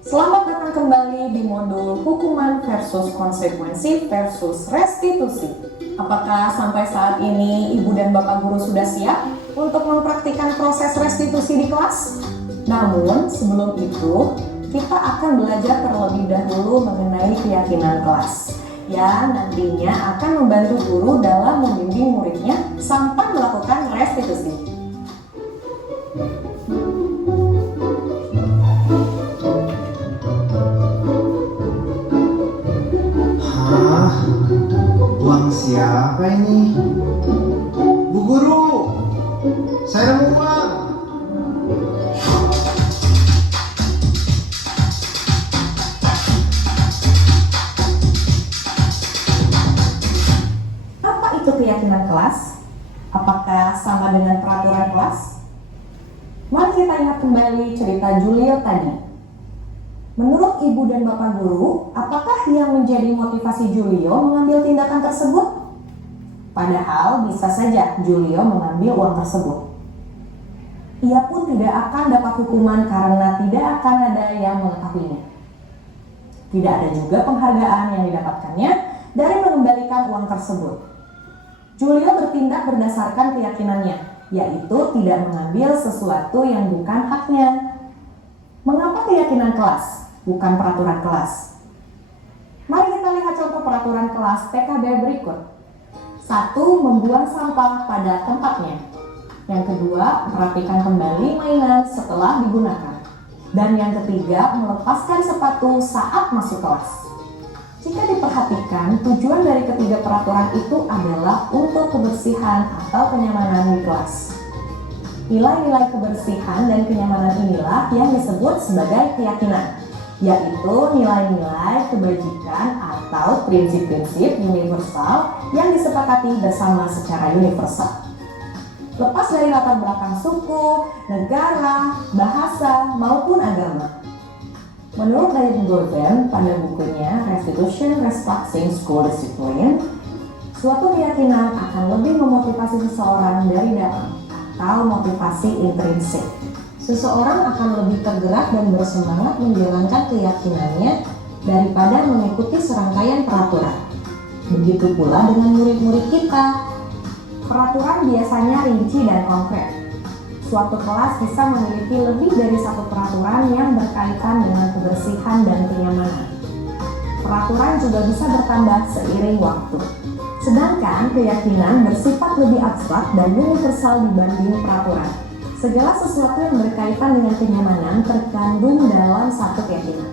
Selamat datang kembali di modul hukuman versus konsekuensi versus restitusi. Apakah sampai saat ini Ibu dan Bapak Guru sudah siap untuk mempraktikkan proses restitusi di kelas? Namun sebelum itu, kita akan belajar terlebih dahulu mengenai keyakinan kelas yang nantinya akan membantu guru dalam membimbing muridnya sampai melakukan restitusi. Uang siapa ini? Bu Guru, saya mau uang. Apa itu keyakinan kelas? Apakah sama dengan peraturan kelas? Mari kita ingat kembali cerita Julio tadi. Menurut Ibu dan Bapak Guru, apakah yang menjadi motivasi Julio mengambil tindakan tersebut? Padahal bisa saja Julio mengambil uang tersebut. Ia pun tidak akan dapat hukuman karena tidak akan ada yang mengetahuinya. Tidak ada juga penghargaan yang didapatkannya dari mengembalikan uang tersebut. Julio bertindak berdasarkan keyakinannya, yaitu tidak mengambil sesuatu yang bukan haknya. Mengapa keyakinan kelas, bukan peraturan kelas? Mari kita lihat contoh peraturan kelas PKB berikut. 1. Membuang sampah pada tempatnya. Yang kedua, merapikan kembali mainan setelah digunakan. Dan yang ketiga, melepaskan sepatu saat masuk kelas. Jika diperhatikan, tujuan dari ketiga peraturan itu adalah untuk kebersihan atau kenyamanan di kelas. Nilai-nilai kebersihan dan kenyamanan inilah yang disebut sebagai keyakinan, yaitu nilai-nilai kebajikan atau prinsip-prinsip universal yang disepakati bersama secara universal. Lepas dari latar belakang suku, negara, bahasa, maupun agama. Menurut David Gordon pada bukunya Restitution Restructuring School Discipline, suatu keyakinan akan lebih memotivasi seseorang dari dalam atau motivasi intrinsik. Seseorang akan lebih tergerak dan bersemangat menjalankan keyakinannya daripada mengikuti serangkaian peraturan. Begitu pula dengan murid-murid kita. Peraturan biasanya rinci dan konkret. Suatu kelas bisa memiliki lebih dari satu peraturan yang berkaitan dengan kebersihan dan kenyamanan. Peraturan juga bisa bertambah seiring waktu. Sedangkan keyakinan bersifat lebih abstrak dan universal dibanding peraturan. Segala sesuatu yang berkaitan dengan kenyamanan terkandung dalam satu keyakinan.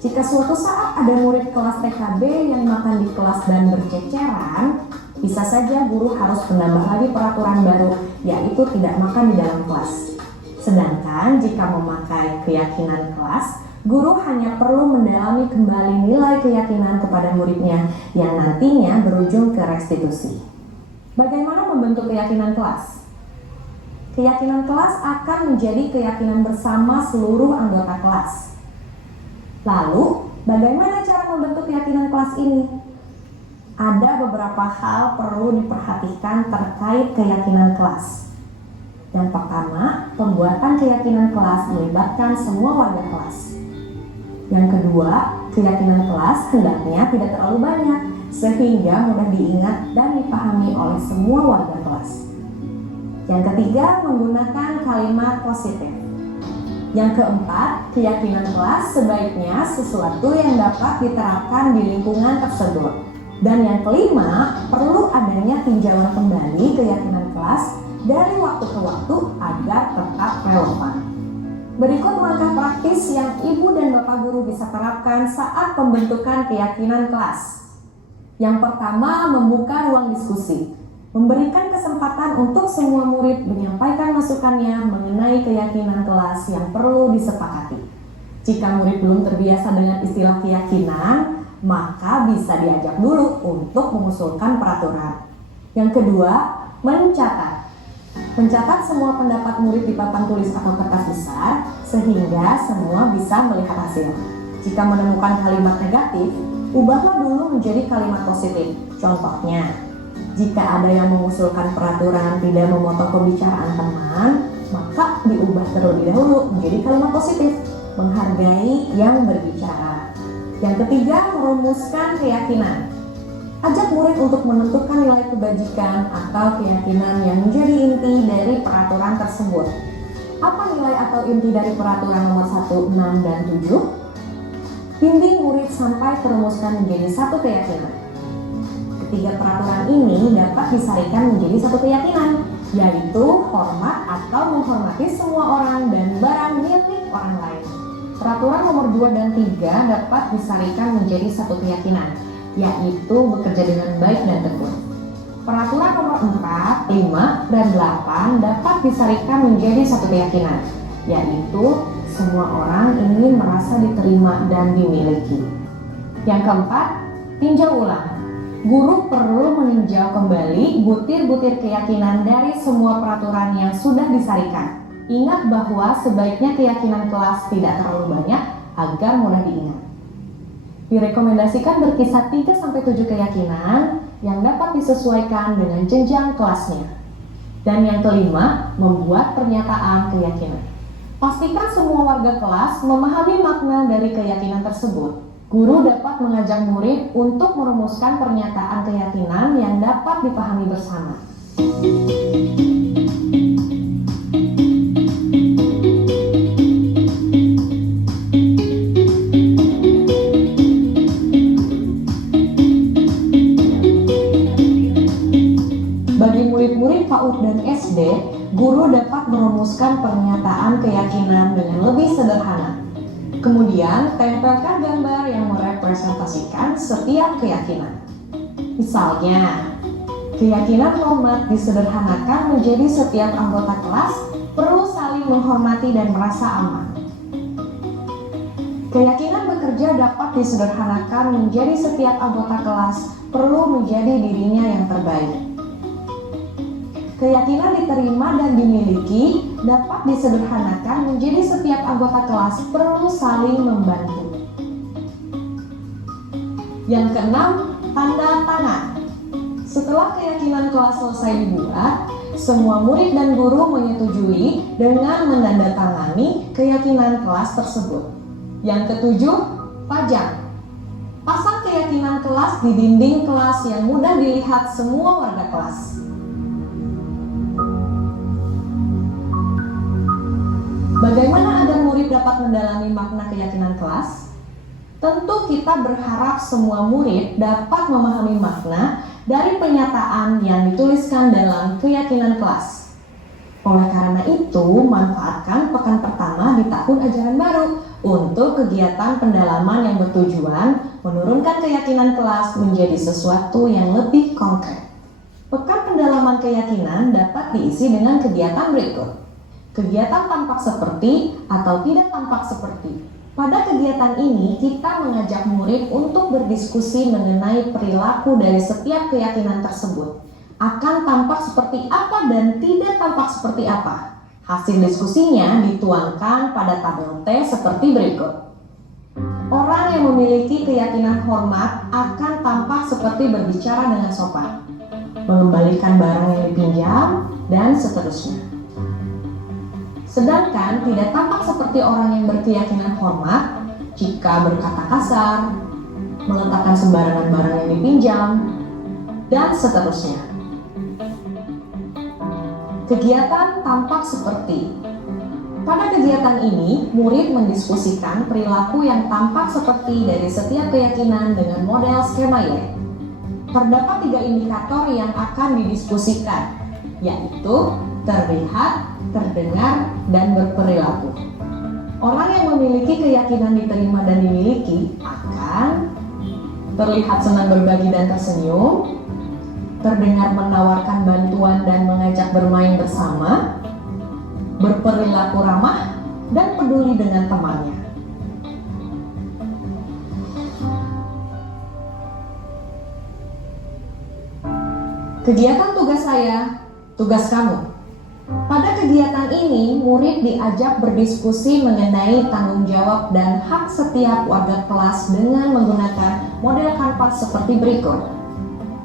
Jika suatu saat ada murid kelas TKB yang makan di kelas dan berceceran, bisa saja guru harus menambah lagi peraturan baru, yaitu tidak makan di dalam kelas. Sedangkan jika memakai keyakinan kelas, guru hanya perlu mendalami kembali nilai keyakinan kepada muridnya yang nantinya berujung ke restitusi. Bagaimana membentuk keyakinan kelas? Keyakinan kelas akan menjadi keyakinan bersama seluruh anggota kelas. Lalu, bagaimana cara membentuk keyakinan kelas ini? Ada beberapa hal perlu diperhatikan terkait keyakinan kelas. Yang pertama, pembuatan keyakinan kelas melibatkan semua warga kelas. Yang kedua, keyakinan kelas hendaknya tidak terlalu banyak, sehingga mudah diingat dan dipahami oleh semua warga kelas. Yang ketiga, menggunakan kalimat positif. Yang keempat, keyakinan kelas sebaiknya sesuatu yang dapat diterapkan di lingkungan tersebut. Dan yang kelima, perlu adanya tinjauan kembali keyakinan kelas dari waktu ke waktu agar tetap relevan. Berikut langkah praktis yang Ibu dan Bapak Guru bisa terapkan saat pembentukan keyakinan kelas. Yang pertama, membuka ruang diskusi. Memberikan kesempatan untuk semua murid menyampaikan masukannya mengenai keyakinan kelas yang perlu disepakati. Jika murid belum terbiasa dengan istilah keyakinan, maka bisa diajak dulu untuk mengusulkan peraturan. Yang kedua, mencatat. Mencatat semua pendapat murid di papan tulis atau kertas besar, sehingga semua bisa melihat hasil. Jika menemukan kalimat negatif, ubahlah dulu menjadi kalimat positif. Contohnya, jika ada yang mengusulkan peraturan tidak memotong pembicaraan teman, maka diubah terlebih dahulu menjadi kalimat positif, menghargai yang berbicara. Yang ketiga, merumuskan keyakinan. Ajak murid untuk menentukan nilai kebajikan atau keyakinan yang menjadi inti dari peraturan tersebut. Apa nilai atau inti dari peraturan nomor 1, 6, dan 7? Bimbing murid sampai terumuskan menjadi satu keyakinan. Ketiga peraturan ini dapat disarikan menjadi satu keyakinan, yaitu hormat atau menghormati semua orang dan barang milik orang lain. Peraturan nomor 2 dan 3 dapat disarikan menjadi satu keyakinan, yaitu bekerja dengan baik dan tekun. Peraturan nomor 4, 5, dan 8 dapat disarikan menjadi satu keyakinan, yaitu semua orang ingin merasa diterima dan dimiliki. Yang keempat, tinjau ulang. Guru perlu meninjau kembali butir-butir keyakinan dari semua peraturan yang sudah disarikan. Ingat bahwa sebaiknya keyakinan kelas tidak terlalu banyak agar mudah diingat. Direkomendasikan berkisar 3-7 keyakinan yang dapat disesuaikan dengan jenjang kelasnya. Dan yang kelima, membuat pernyataan keyakinan. Pastikan semua warga kelas memahami makna dari keyakinan tersebut. Guru dapat mengajak murid untuk merumuskan pernyataan keyakinan yang dapat dipahami bersama. Bagi murid-murid PAUD dan SD, guru dapat merumuskan pernyataan keyakinan dengan lebih sederhana. Kemudian, tempelkan gambar yang merepresentasikan setiap keyakinan. Misalnya, keyakinan hormat disederhanakan menjadi setiap anggota kelas perlu saling menghormati dan merasa aman. Keyakinan bekerja dapat disederhanakan menjadi setiap anggota kelas perlu menjadi dirinya yang terbaik. Keyakinan diterima dan dimiliki dapat disederhanakan menjadi setiap anggota kelas perlu saling membantu. Yang keenam, tanda tangan. Setelah keyakinan kelas selesai dibuat, semua murid dan guru menyetujui dengan menandatangani keyakinan kelas tersebut. Yang ketujuh, pajang. Pasang keyakinan kelas di dinding kelas yang mudah dilihat semua warga kelas. Bagaimana agar murid dapat mendalami makna keyakinan kelas? Tentu kita berharap semua murid dapat memahami makna dari pernyataan yang dituliskan dalam keyakinan kelas. Oleh karena itu, manfaatkan pekan pertama di tahun ajaran baru untuk kegiatan pendalaman yang bertujuan menurunkan keyakinan kelas menjadi sesuatu yang lebih konkret. Pekan pendalaman keyakinan dapat diisi dengan kegiatan berikut. Kegiatan tampak seperti atau tidak tampak seperti. Pada kegiatan ini, kita mengajak murid untuk berdiskusi mengenai perilaku dari setiap keyakinan tersebut. Akan tampak seperti apa dan tidak tampak seperti apa. Hasil diskusinya dituangkan pada tabel T seperti berikut. Orang yang memiliki keyakinan hormat akan tampak seperti berbicara dengan sopan, mengembalikan barang yang dipinjam, dan seterusnya. Sedangkan tidak tampak seperti orang yang berkeyakinan hormat jika berkata kasar, meletakkan sembarangan barang yang dipinjam, dan seterusnya. Kegiatan tampak seperti. Pada kegiatan ini, murid mendiskusikan perilaku yang tampak seperti dari setiap keyakinan dengan model skema Y. Terdapat 3 indikator yang akan didiskusikan, yaitu terlihat, terdengar, dan berperilaku. Orang yang memiliki keyakinan diterima dan dimiliki akan terlihat senang berbagi dan tersenyum, terdengar menawarkan bantuan dan mengajak bermain bersama, berperilaku ramah, dan peduli dengan temannya. Kegiatan tugas saya, tugas kamu. Pada kegiatan ini, murid diajak berdiskusi mengenai tanggung jawab dan hak setiap warga kelas dengan menggunakan model kanvas seperti berikut.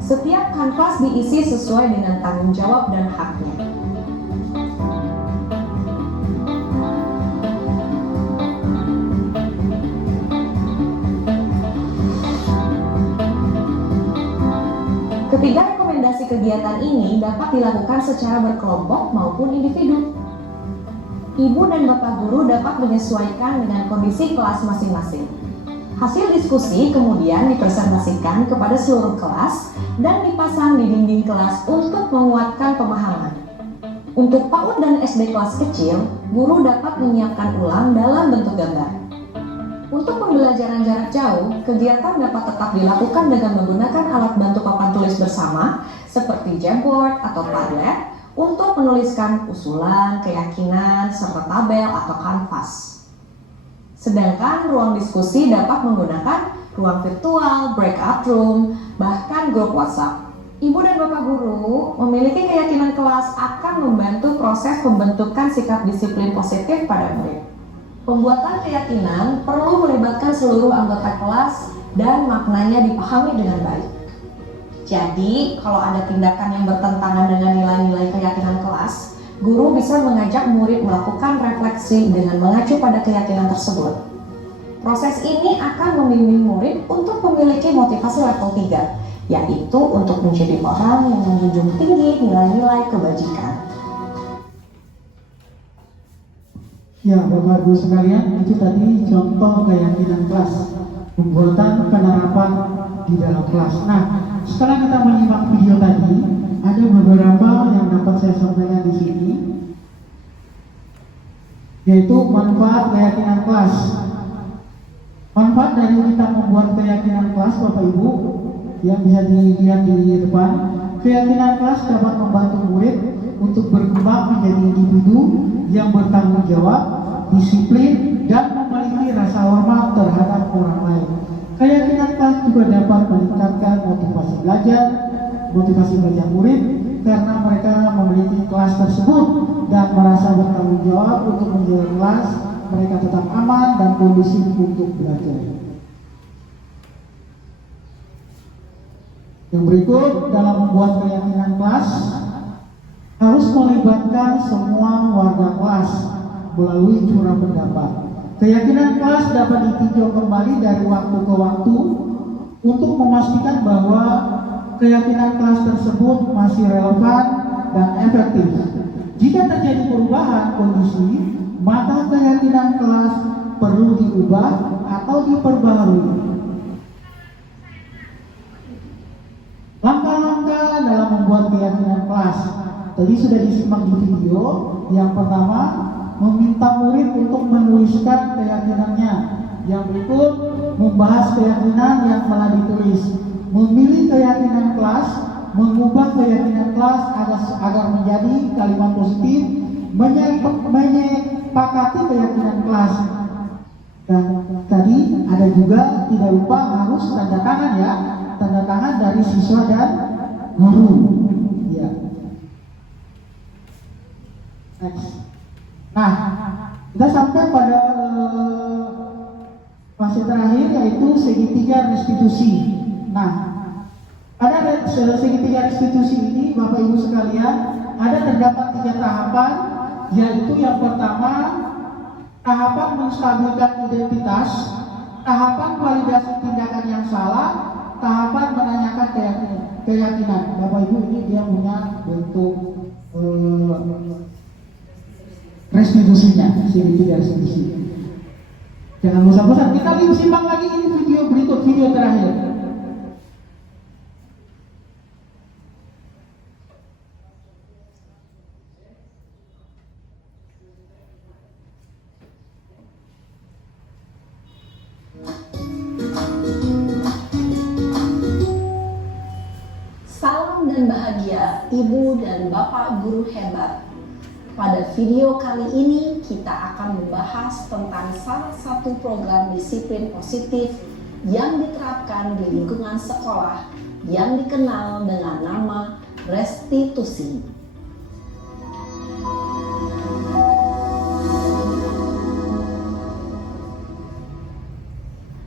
Setiap kanvas diisi sesuai dengan tanggung jawab dan haknya. Ketiga rekomendasi kegiatan ini dapat dilakukan secara berkelompok maupun individu. Ibu dan Bapak guru dapat menyesuaikan dengan kondisi kelas masing-masing. Hasil diskusi kemudian dipresentasikan kepada seluruh kelas dan dipasang di dinding kelas untuk menguatkan pemahaman. Untuk PAUD dan SD kelas kecil, guru dapat menyiapkan ulang dalam bentuk gambar. Untuk pembelajaran jarak jauh, kegiatan dapat tetap dilakukan dengan menggunakan alat bantu papan tulis bersama seperti Jamboard atau Padlet untuk menuliskan usulan, keyakinan, serta tabel atau kanvas. Sedangkan ruang diskusi dapat menggunakan ruang virtual, breakout room, bahkan grup WhatsApp. Ibu dan Bapak guru memiliki keyakinan kelas akan membantu proses pembentukan sikap disiplin positif pada murid. Pembuatan keyakinan perlu melibatkan seluruh anggota kelas dan maknanya dipahami dengan baik. Jadi, kalau ada tindakan yang bertentangan dengan nilai-nilai keyakinan kelas, guru bisa mengajak murid melakukan refleksi dengan mengacu pada keyakinan tersebut. Proses ini akan membimbing murid untuk memiliki motivasi level 3, yaitu untuk menjadi orang yang menjunjung tinggi nilai-nilai kebajikan. Ya, Bapak Ibu sekalian, itu tadi contoh keyakinan kelas, pembuatan penerapan di dalam kelas. Nah, setelah kita menyimak video tadi, ada beberapa yang dapat saya sampaikan di sini, yaitu manfaat keyakinan kelas. Manfaat dari kita membuat keyakinan kelas, Bapak Ibu, yang bisa dilihat di depan, keyakinan kelas dapat membantu murid untuk berkembang menjadi individu yang bertanggung jawab, disiplin, dan memiliki rasa hormat terhadap orang lain. Keyakinan kelas juga dapat meningkatkan motivasi belajar murid karena mereka memiliki kelas tersebut dan merasa bertanggung jawab untuk menjaga kelas, mereka tetap aman dan kondusif untuk belajar. Yang berikut, dalam membuat keyakinan kelas, harus melibatkan semua warga kelas melalui curah pendapat. Keyakinan kelas dapat ditinjau kembali dari waktu ke waktu untuk memastikan bahwa keyakinan kelas tersebut masih relevan dan efektif. Jika terjadi perubahan kondisi, maka keyakinan kelas perlu diubah atau diperbarui. Langkah-langkah dalam membuat keyakinan kelas. Tadi sudah disimak di video. Yang pertama, meminta murid untuk menuliskan keyakinannya. Yang berikut, membahas keyakinan yang telah ditulis. Memilih keyakinan kelas, mengubah keyakinan kelas agar menjadi kalimat positif, menyepakati keyakinan kelas. Dan tadi ada juga tidak lupa harus tanda tangan ya, tanda tangan dari siswa dan guru. Ya. Next. Nah, kita sampai pada fase terakhir yaitu segitiga restitusi. Nah, pada segitiga restitusi ini, Bapak Ibu sekalian, terdapat 3 tahapan, yaitu yang pertama, tahapan menstabilkan identitas, tahapan validasi tindakan yang salah, tahapan menanyakan keyakinan. Bapak Ibu, ini dia punya bentuk restitusinya, segitiga restitusi. Jangan bosan-bosan, kita simak lagi ini video berikut, video terakhir. Salam dan bahagia Ibu dan Bapak guru hebat. Pada video kali ini kita akan membahas tentang salah satu program disiplin positif yang diterapkan di lingkungan sekolah yang dikenal dengan nama restitusi.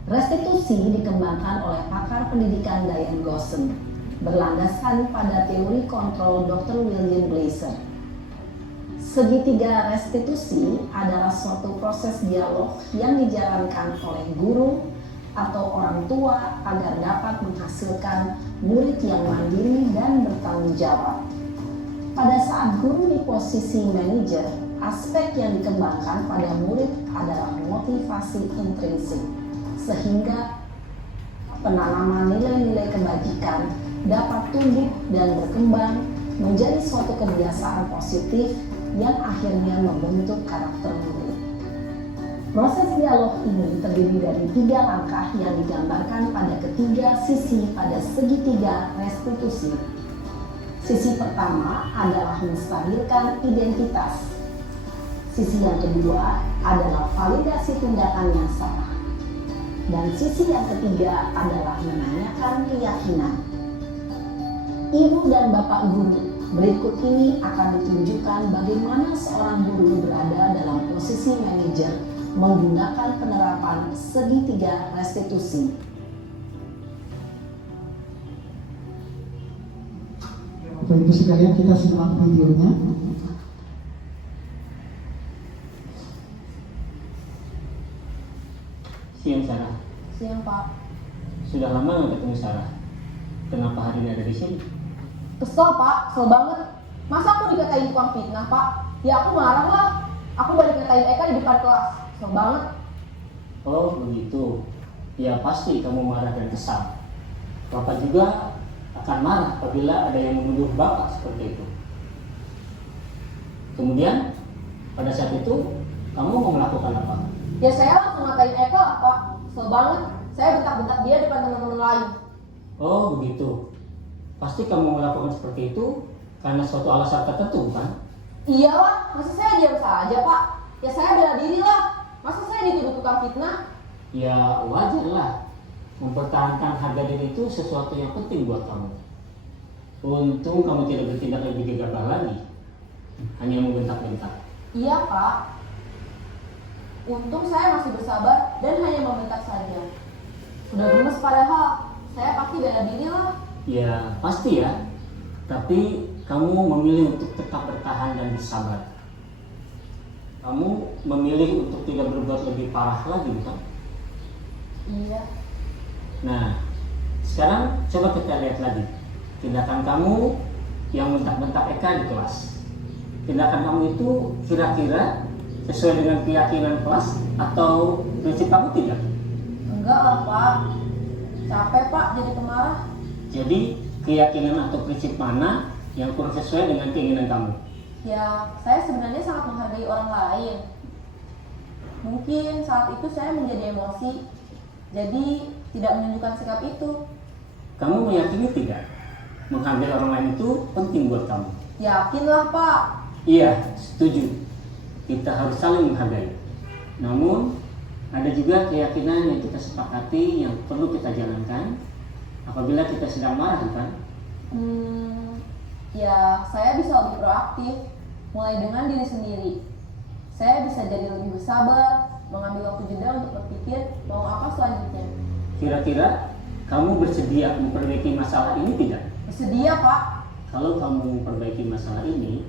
Restitusi dikembangkan oleh pakar pendidikan Diane Gosson, berlandaskan pada teori kontrol Dr. William Glasser. Segitiga restitusi adalah suatu proses dialog yang dijalankan oleh guru atau orang tua agar dapat menghasilkan murid yang mandiri dan bertanggung jawab. Pada saat guru di posisi manajer, aspek yang dikembangkan pada murid adalah motivasi intrinsik, sehingga penanaman nilai-nilai kebajikan dapat tumbuh dan berkembang menjadi suatu kebiasaan positif yang akhirnya membentuk karakter murid. Proses dialog ini terdiri dari 3 langkah yang digambarkan pada ketiga sisi pada segitiga restitusi. Sisi pertama adalah menstabilkan identitas. Sisi yang kedua adalah validasi tindakan yang salah. Dan sisi yang ketiga adalah menanyakan keyakinan. Ibu dan Bapak guru, berikut ini akan ditunjukkan bagaimana seorang guru berada dalam posisi manajer menggunakan penerapan segitiga restitusi. Bapak Ibu sekalian, kita simak videonya. Siang Sarah. Siang Pak. Sudah lama nggak ketemu Sarah. Kenapa hari ini ada di sini? Kesel Pak, kesel banget. Masa aku dikatain tukang fitnah Pak? Ya aku marah lah. Aku balik ngatain Eka di depan kelas. Kesel banget. Oh begitu. Ya pasti kamu marah dan kesal. Bapak juga akan marah apabila ada yang menuduh Bapak seperti itu. Kemudian pada saat itu kamu mau melakukan apa? Ya saya langsung ngatain Eka lah Pak. Kesel banget. Saya bentak-bentak dia depan teman-teman lain. Oh begitu. Pasti kamu melakukan seperti itu karena suatu alasan tertentu kan? Iyalah, masa saya diam saja Pak? Ya saya bela diri lah. Masa saya dituduh tukang fitnah? Ya wajar lah. Mempertahankan harga diri itu sesuatu yang penting buat kamu. Untung kamu tidak bertindak lebih gegabah lagi. Hanya membentak-bentak. Iya Pak. Untung saya masih bersabar dan hanya membentak saja. Sudah gemes padahal. Saya pasti bela diri lah. Ya pasti ya. Tapi kamu memilih untuk tetap bertahan dan bersabar. Kamu memilih untuk tidak berbuat lebih parah lagi, bukan? Iya. Nah, sekarang coba kita lihat lagi tindakan kamu yang bentak-bentak Eka di kelas. Tindakan kamu itu kira-kira sesuai dengan keyakinan kelas atau prinsip kamu tidak? Enggak lah Pak, capek Pak jadi pemarah. Jadi keyakinan atau prinsip mana yang kurang sesuai dengan keinginan kamu? Ya, saya sebenarnya sangat menghargai orang lain. Mungkin saat itu saya menjadi emosi, jadi tidak menunjukkan sikap itu. Kamu meyakini tidak? Menghargai orang lain itu penting buat kamu. Yakinlah Pak. Iya, setuju. Kita harus saling menghargai. Namun, ada juga keyakinan yang kita sepakati yang perlu kita jalankan apabila kita sedang marah, bukan? Ya, saya bisa lebih proaktif, mulai dengan diri sendiri. Saya bisa jadi lebih bersabar, mengambil waktu jeda untuk berpikir mau apa selanjutnya. Kira-kira kamu bersedia memperbaiki masalah ini tidak? Bersedia Pak. Kalau kamu memperbaiki masalah ini,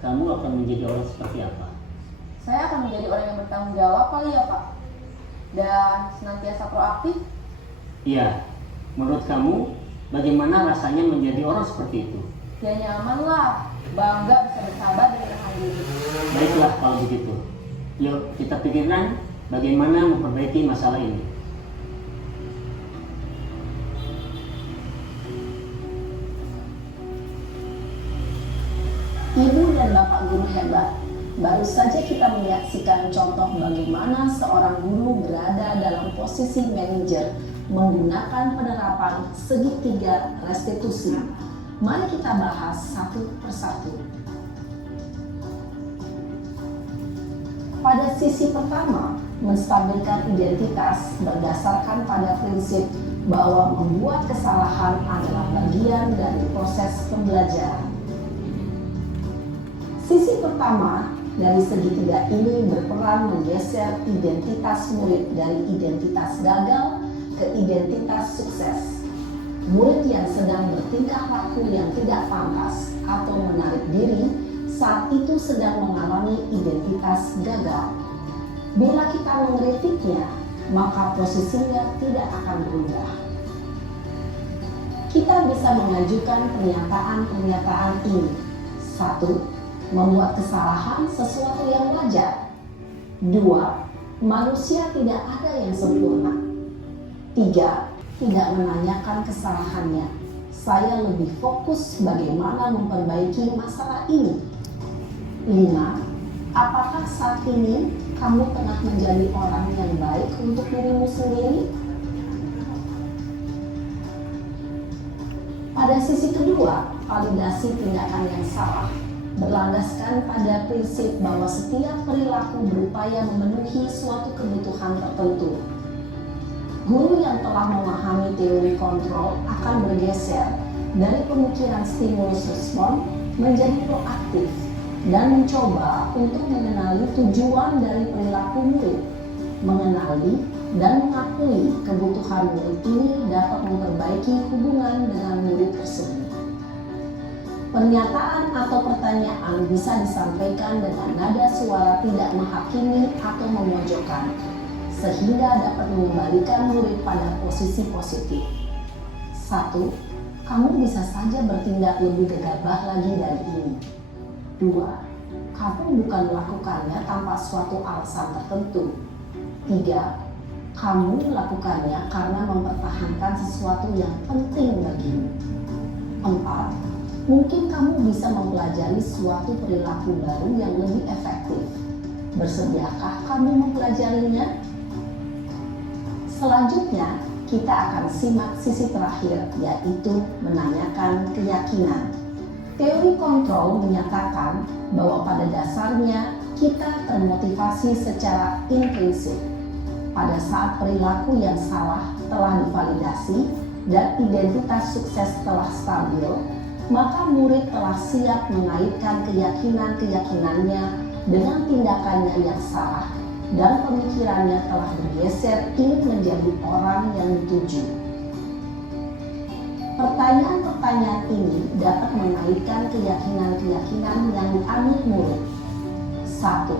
kamu akan menjadi orang seperti apa? Saya akan menjadi orang yang bertanggung jawab kali ya Pak. Dan senantiasa proaktif. Iya, menurut kamu bagaimana rasanya menjadi orang seperti itu? Ya nyaman lah, bangga bisa bersabar dan menahan diri. Baiklah kalau begitu. Yuk kita pikirkan bagaimana memperbaiki masalah ini. Ibu dan Bapak guru hebat. Baru saja kita menyaksikan contoh bagaimana seorang guru berada dalam posisi manajer menggunakan penerapan segitiga restitusi. Mari kita bahas satu persatu. Pada sisi pertama, menstabilkan identitas berdasarkan pada prinsip bahwa membuat kesalahan adalah bagian dari proses pembelajaran. Sisi pertama dari segitiga ini berperan menggeser identitas murid dari identitas gagal ke identitas sukses. Murid yang sedang bertingkah laku yang tidak pantas atau menarik diri saat itu sedang mengalami identitas gagal. Bila kita mengkritiknya, maka posisinya tidak akan berubah. Kita bisa mengajukan pernyataan-pernyataan ini. 1. Membuat kesalahan sesuatu yang wajar. 2. Manusia tidak ada yang sempurna. 3. Tidak menanyakan kesalahannya. Saya lebih fokus bagaimana memperbaiki masalah ini. 5. Apakah saat ini kamu tengah menjadi orang yang baik untuk dirimu sendiri? Pada sisi kedua, validasi tindakan yang salah berlandaskan pada prinsip bahwa setiap perilaku berupaya memenuhi suatu kebutuhan tertentu. Guru yang telah memahami teori kontrol akan bergeser dari pemikiran stimulus respon menjadi proaktif dan mencoba untuk mengenali tujuan dari perilaku murid, mengenali dan mengakui kebutuhan murid ini dapat memperbaiki hubungan dengan murid tersebut. Pernyataan atau pertanyaan bisa disampaikan dengan nada suara tidak menghakimi atau memojokkan, sehingga dapat mengembalikan murid pada posisi positif. 1. Kamu bisa saja bertindak lebih gegabah lagi dari ini. 2. Kamu bukan melakukannya tanpa suatu alasan tertentu. 3. Kamu melakukannya karena mempertahankan sesuatu yang penting bagimu. 4. Mungkin kamu bisa mempelajari suatu perilaku baru yang lebih efektif. Bersediakah kamu mempelajarinya? Selanjutnya, kita akan simak sisi terakhir, yaitu menanyakan keyakinan. Teori kontrol menyatakan bahwa pada dasarnya kita termotivasi secara intrinsik. Pada saat perilaku yang salah telah divalidasi dan identitas sukses telah stabil, maka murid telah siap mengaitkan keyakinan-keyakinannya dengan tindakannya yang salah dan pemikirannya telah bergeser ingin menjadi orang yang dituju. Pertanyaan pertanyaan ini dapat mengaitkan keyakinan-keyakinan yang dianut murid. 1.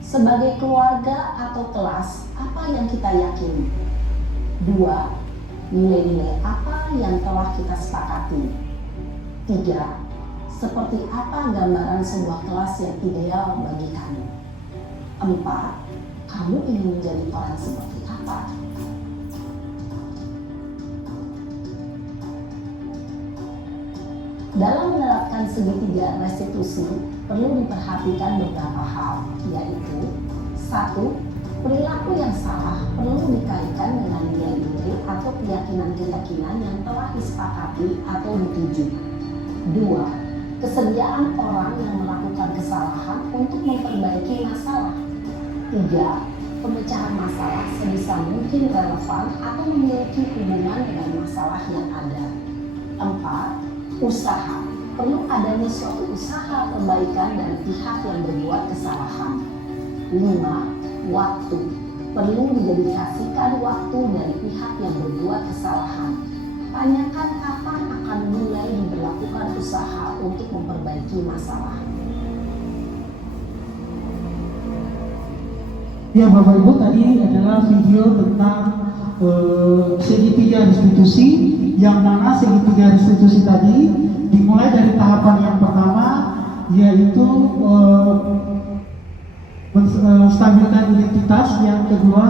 Sebagai keluarga atau kelas, apa yang kita yakini? 2. Nilai-nilai apa yang telah kita sepakati? 3. Seperti apa gambaran sebuah kelas yang ideal bagi kamu? 4. Kamu ingin menjadi orang seperti apa? Dalam menerapkan segitiga restitusi, perlu diperhatikan beberapa hal, yaitu 1. Perilaku yang salah perlu dikaitkan dengan nilai-nilai atau keyakinan-keyakinan yang telah disepakati atau dituju. 2. Kesediaan orang yang melakukan kesalahan untuk memperbaiki masalah. 3. Pemecahan masalah sebisa mungkin relevan atau memiliki hubungan dengan masalah yang ada. 4. Usaha. Perlu adanya suatu usaha perbaikan dari pihak yang berbuat kesalahan. 5. Waktu. Perlu didedikasikan waktu dari pihak yang berbuat kesalahan. Tanyakan kapan akan mulai diberlakukan usaha untuk memperbaiki masalah. Ya Bapak Ibu, tadi adalah video tentang segitiga restitusi, yang mana segitiga restitusi tadi dimulai dari tahapan yang pertama, yaitu menstabilkan identitas. Yang kedua,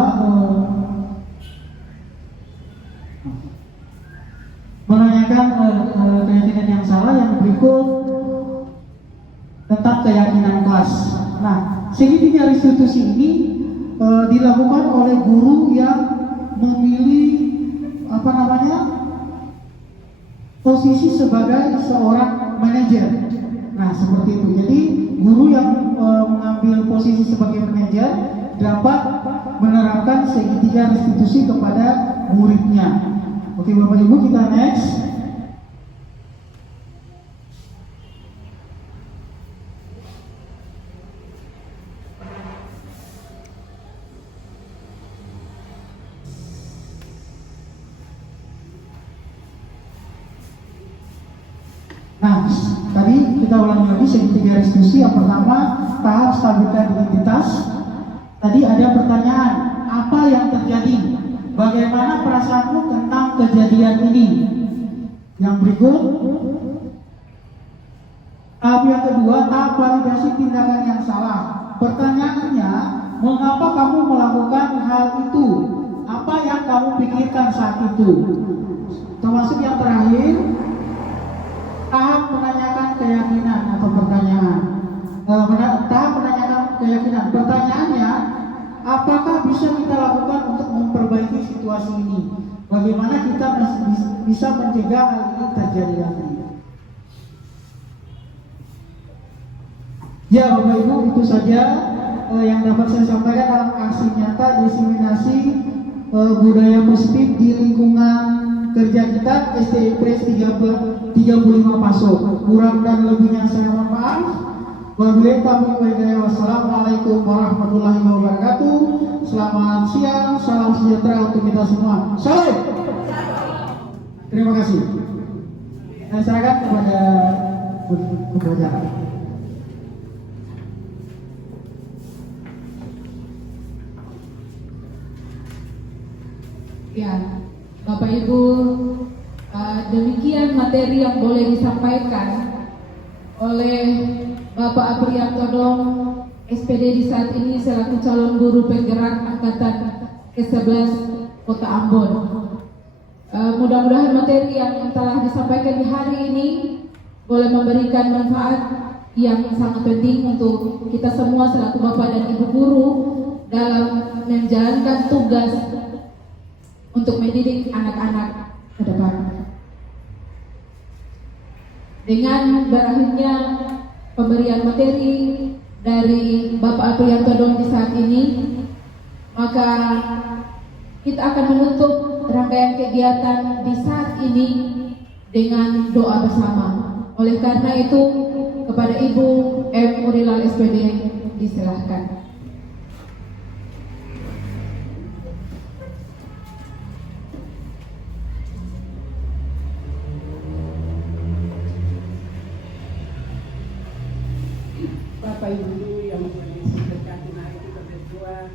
menanyakan keyakinan yang salah. Yang berikut tentang keyakinan kelas. Nah, segitiga restitusi ini dilakukan oleh guru yang memilih posisi sebagai seorang manajer. Nah, seperti itu. Jadi guru yang mengambil posisi sebagai manajer dapat menerapkan segitiga restitusi kepada muridnya. Oke Bapak Ibu, kita next. Nah, tadi kita ulangi lagi segitiga restitusi. Yang pertama, tahap stabilkan identitas. Tadi ada pertanyaan, apa yang terjadi? Bagaimana perasaanmu tentang kejadian ini? Yang berikut, tahap yang kedua, tahap validasi tindakan yang salah. Pertanyaannya, mengapa kamu melakukan hal itu? Apa yang kamu pikirkan saat itu? Termasuk yang terakhir, tahap menanyakan keyakinan atau pertanyaan. Tahap menanyakan keyakinan. Pertanyaannya, apakah bisa kita lakukan untuk memperbaiki situasi ini? Bagaimana kita bisa mencegah hal ini terjadi lagi? Ya Bapak Ibu, itu saja yang dapat saya sampaikan dalam aksi nyata diseminasi budaya positif di lingkungan kerja kita STIPRES 35 Paso. Kurang dan lebihnya saya mohon maaf. Wassalamualaikum warahmatullahi wabarakatuh. Selamat siang, salam sejahtera untuk kita semua. Salam. Terima kasih. Saya serahkan kepada pembelajaran. Ya, Bapak Ibu, demikian materi yang boleh disampaikan oleh Bapak Aprianto Dong, SPD di saat ini selaku calon guru penggerak angkatan ke-11 Kota Ambon. Mudah-mudahan materi yang telah disampaikan di hari ini boleh memberikan manfaat yang sangat penting untuk kita semua selaku Bapak dan Ibu guru dalam menjalankan tugas untuk mendidik anak-anak ke depan. Dengan berakhirnya pemberian materi dari Bapak Aprianto Dong di saat ini, maka kita akan menutup rangkaian kegiatan di saat ini dengan doa bersama. Oleh karena itu, kepada Ibu M. Urilal SPD disilahkan. Bapak Ibu guru yang berkati, mari kita berdoa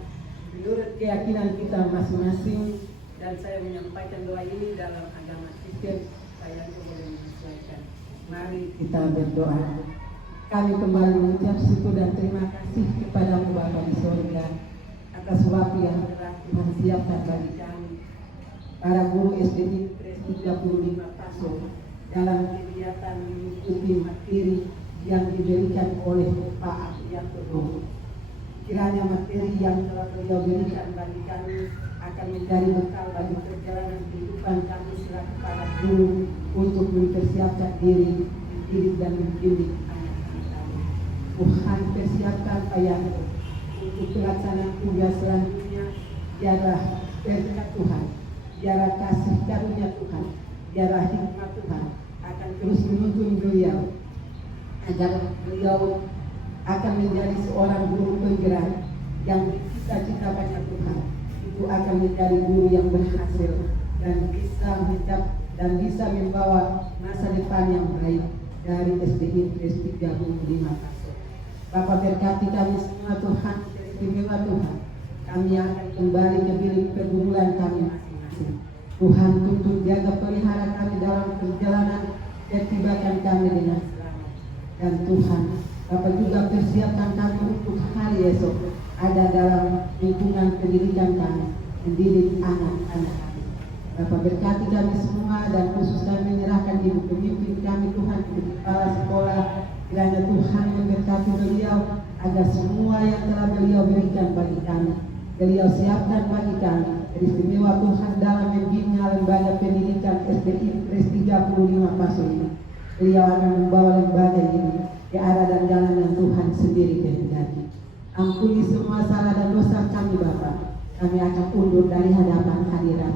menurut keyakinan kita masing-masing, dan saya menyampaikan doa ini dalam agama Kristen supaya kita boleh menyesuaikan. Mari kita berdoa. Kami kembali mengucap syukur dan terima kasih kepadamu Bapa di surga atas waktu yang telah Tuhan siapkan bagi kami para guru SD Impres 35 Paso dalam kegiatan mengikuti materi yang diberikan oleh Pak Aprianto Dom. Kiranya materi yang telah beliau berikan bagi kami akan menjadi bekal bagi perjalanan kehidupan kami selaku para guru untuk mempersiapkan diri, mendidik dan mendidik anak-anak kami. Tuhan persiapkan Aprianto untuk pelaksanaan tugas selanjutnya. Biarlah berkat Tuhan, biarlah kasih karunia Tuhan, biarlah hikmat Tuhan akan terus menuntun beliau agar beliau akan menjadi seorang guru penggerak yang cita-cita pada Tuhan itu akan menjadi guru yang berhasil dan bisa membawa masa depan yang baik dari SD Impres 35 Paso. Bapak berkati kami semua Tuhan, istimewa Tuhan. Kami akan kembali ke bilik pergumulan kami masing-masing. Tuhan tuntut jaga pelihara kami dalam perjalanan dan tibakan kami dengan selamat. Dan Tuhan, Bapak juga persiapkan kami untuk hari esok ada dalam lingkungan pendidikan kami, mendidik anak-anak kami. Bapak berkati kami semua dan khusus kami menyerahkan ibu pemimpin kami Tuhan, ibu kepala sekolah. Kiranya Tuhan memberkati beliau agar semua yang telah beliau berikan bagi kami, beliau siapkan bagi kami. Istimewa Tuhan dalam membina lembaga pendidikan SD Impres 35 Paso ini. Beliau akan membawa lembaga ini ke arah dan jalan yang Tuhan sendiri kehendaki. Ampuni semua salah dan dosa kami Bapa. Kami akan undur dari hadapan hadirat.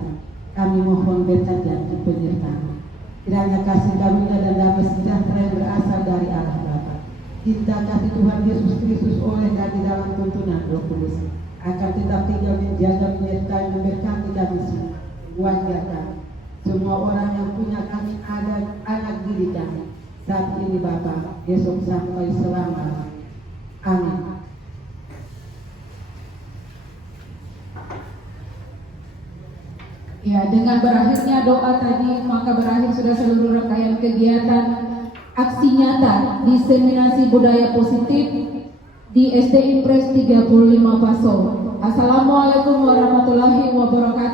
Kami mohon berkat dan penyertaan. Kiranya kasih karunia dan damai sejahtera yang berasal dari Allah Bapa, cinta kasih Tuhan Yesus Kristus oleh dan di dalam tuntunan Roh Kudus akan tetap tinggal menjaga, menyertai, memberkati kami semua, keluarga kami, semua orang yang punya kami, ada anak didik kami saat ini Bapa, besok sampai selama. Amin. Ya, dengan berakhirnya doa tadi, maka berakhir sudah seluruh rangkaian kegiatan aksi nyata diseminasi budaya positif di SD Impres 35 Paso. Assalamualaikum warahmatullahi wabarakatuh.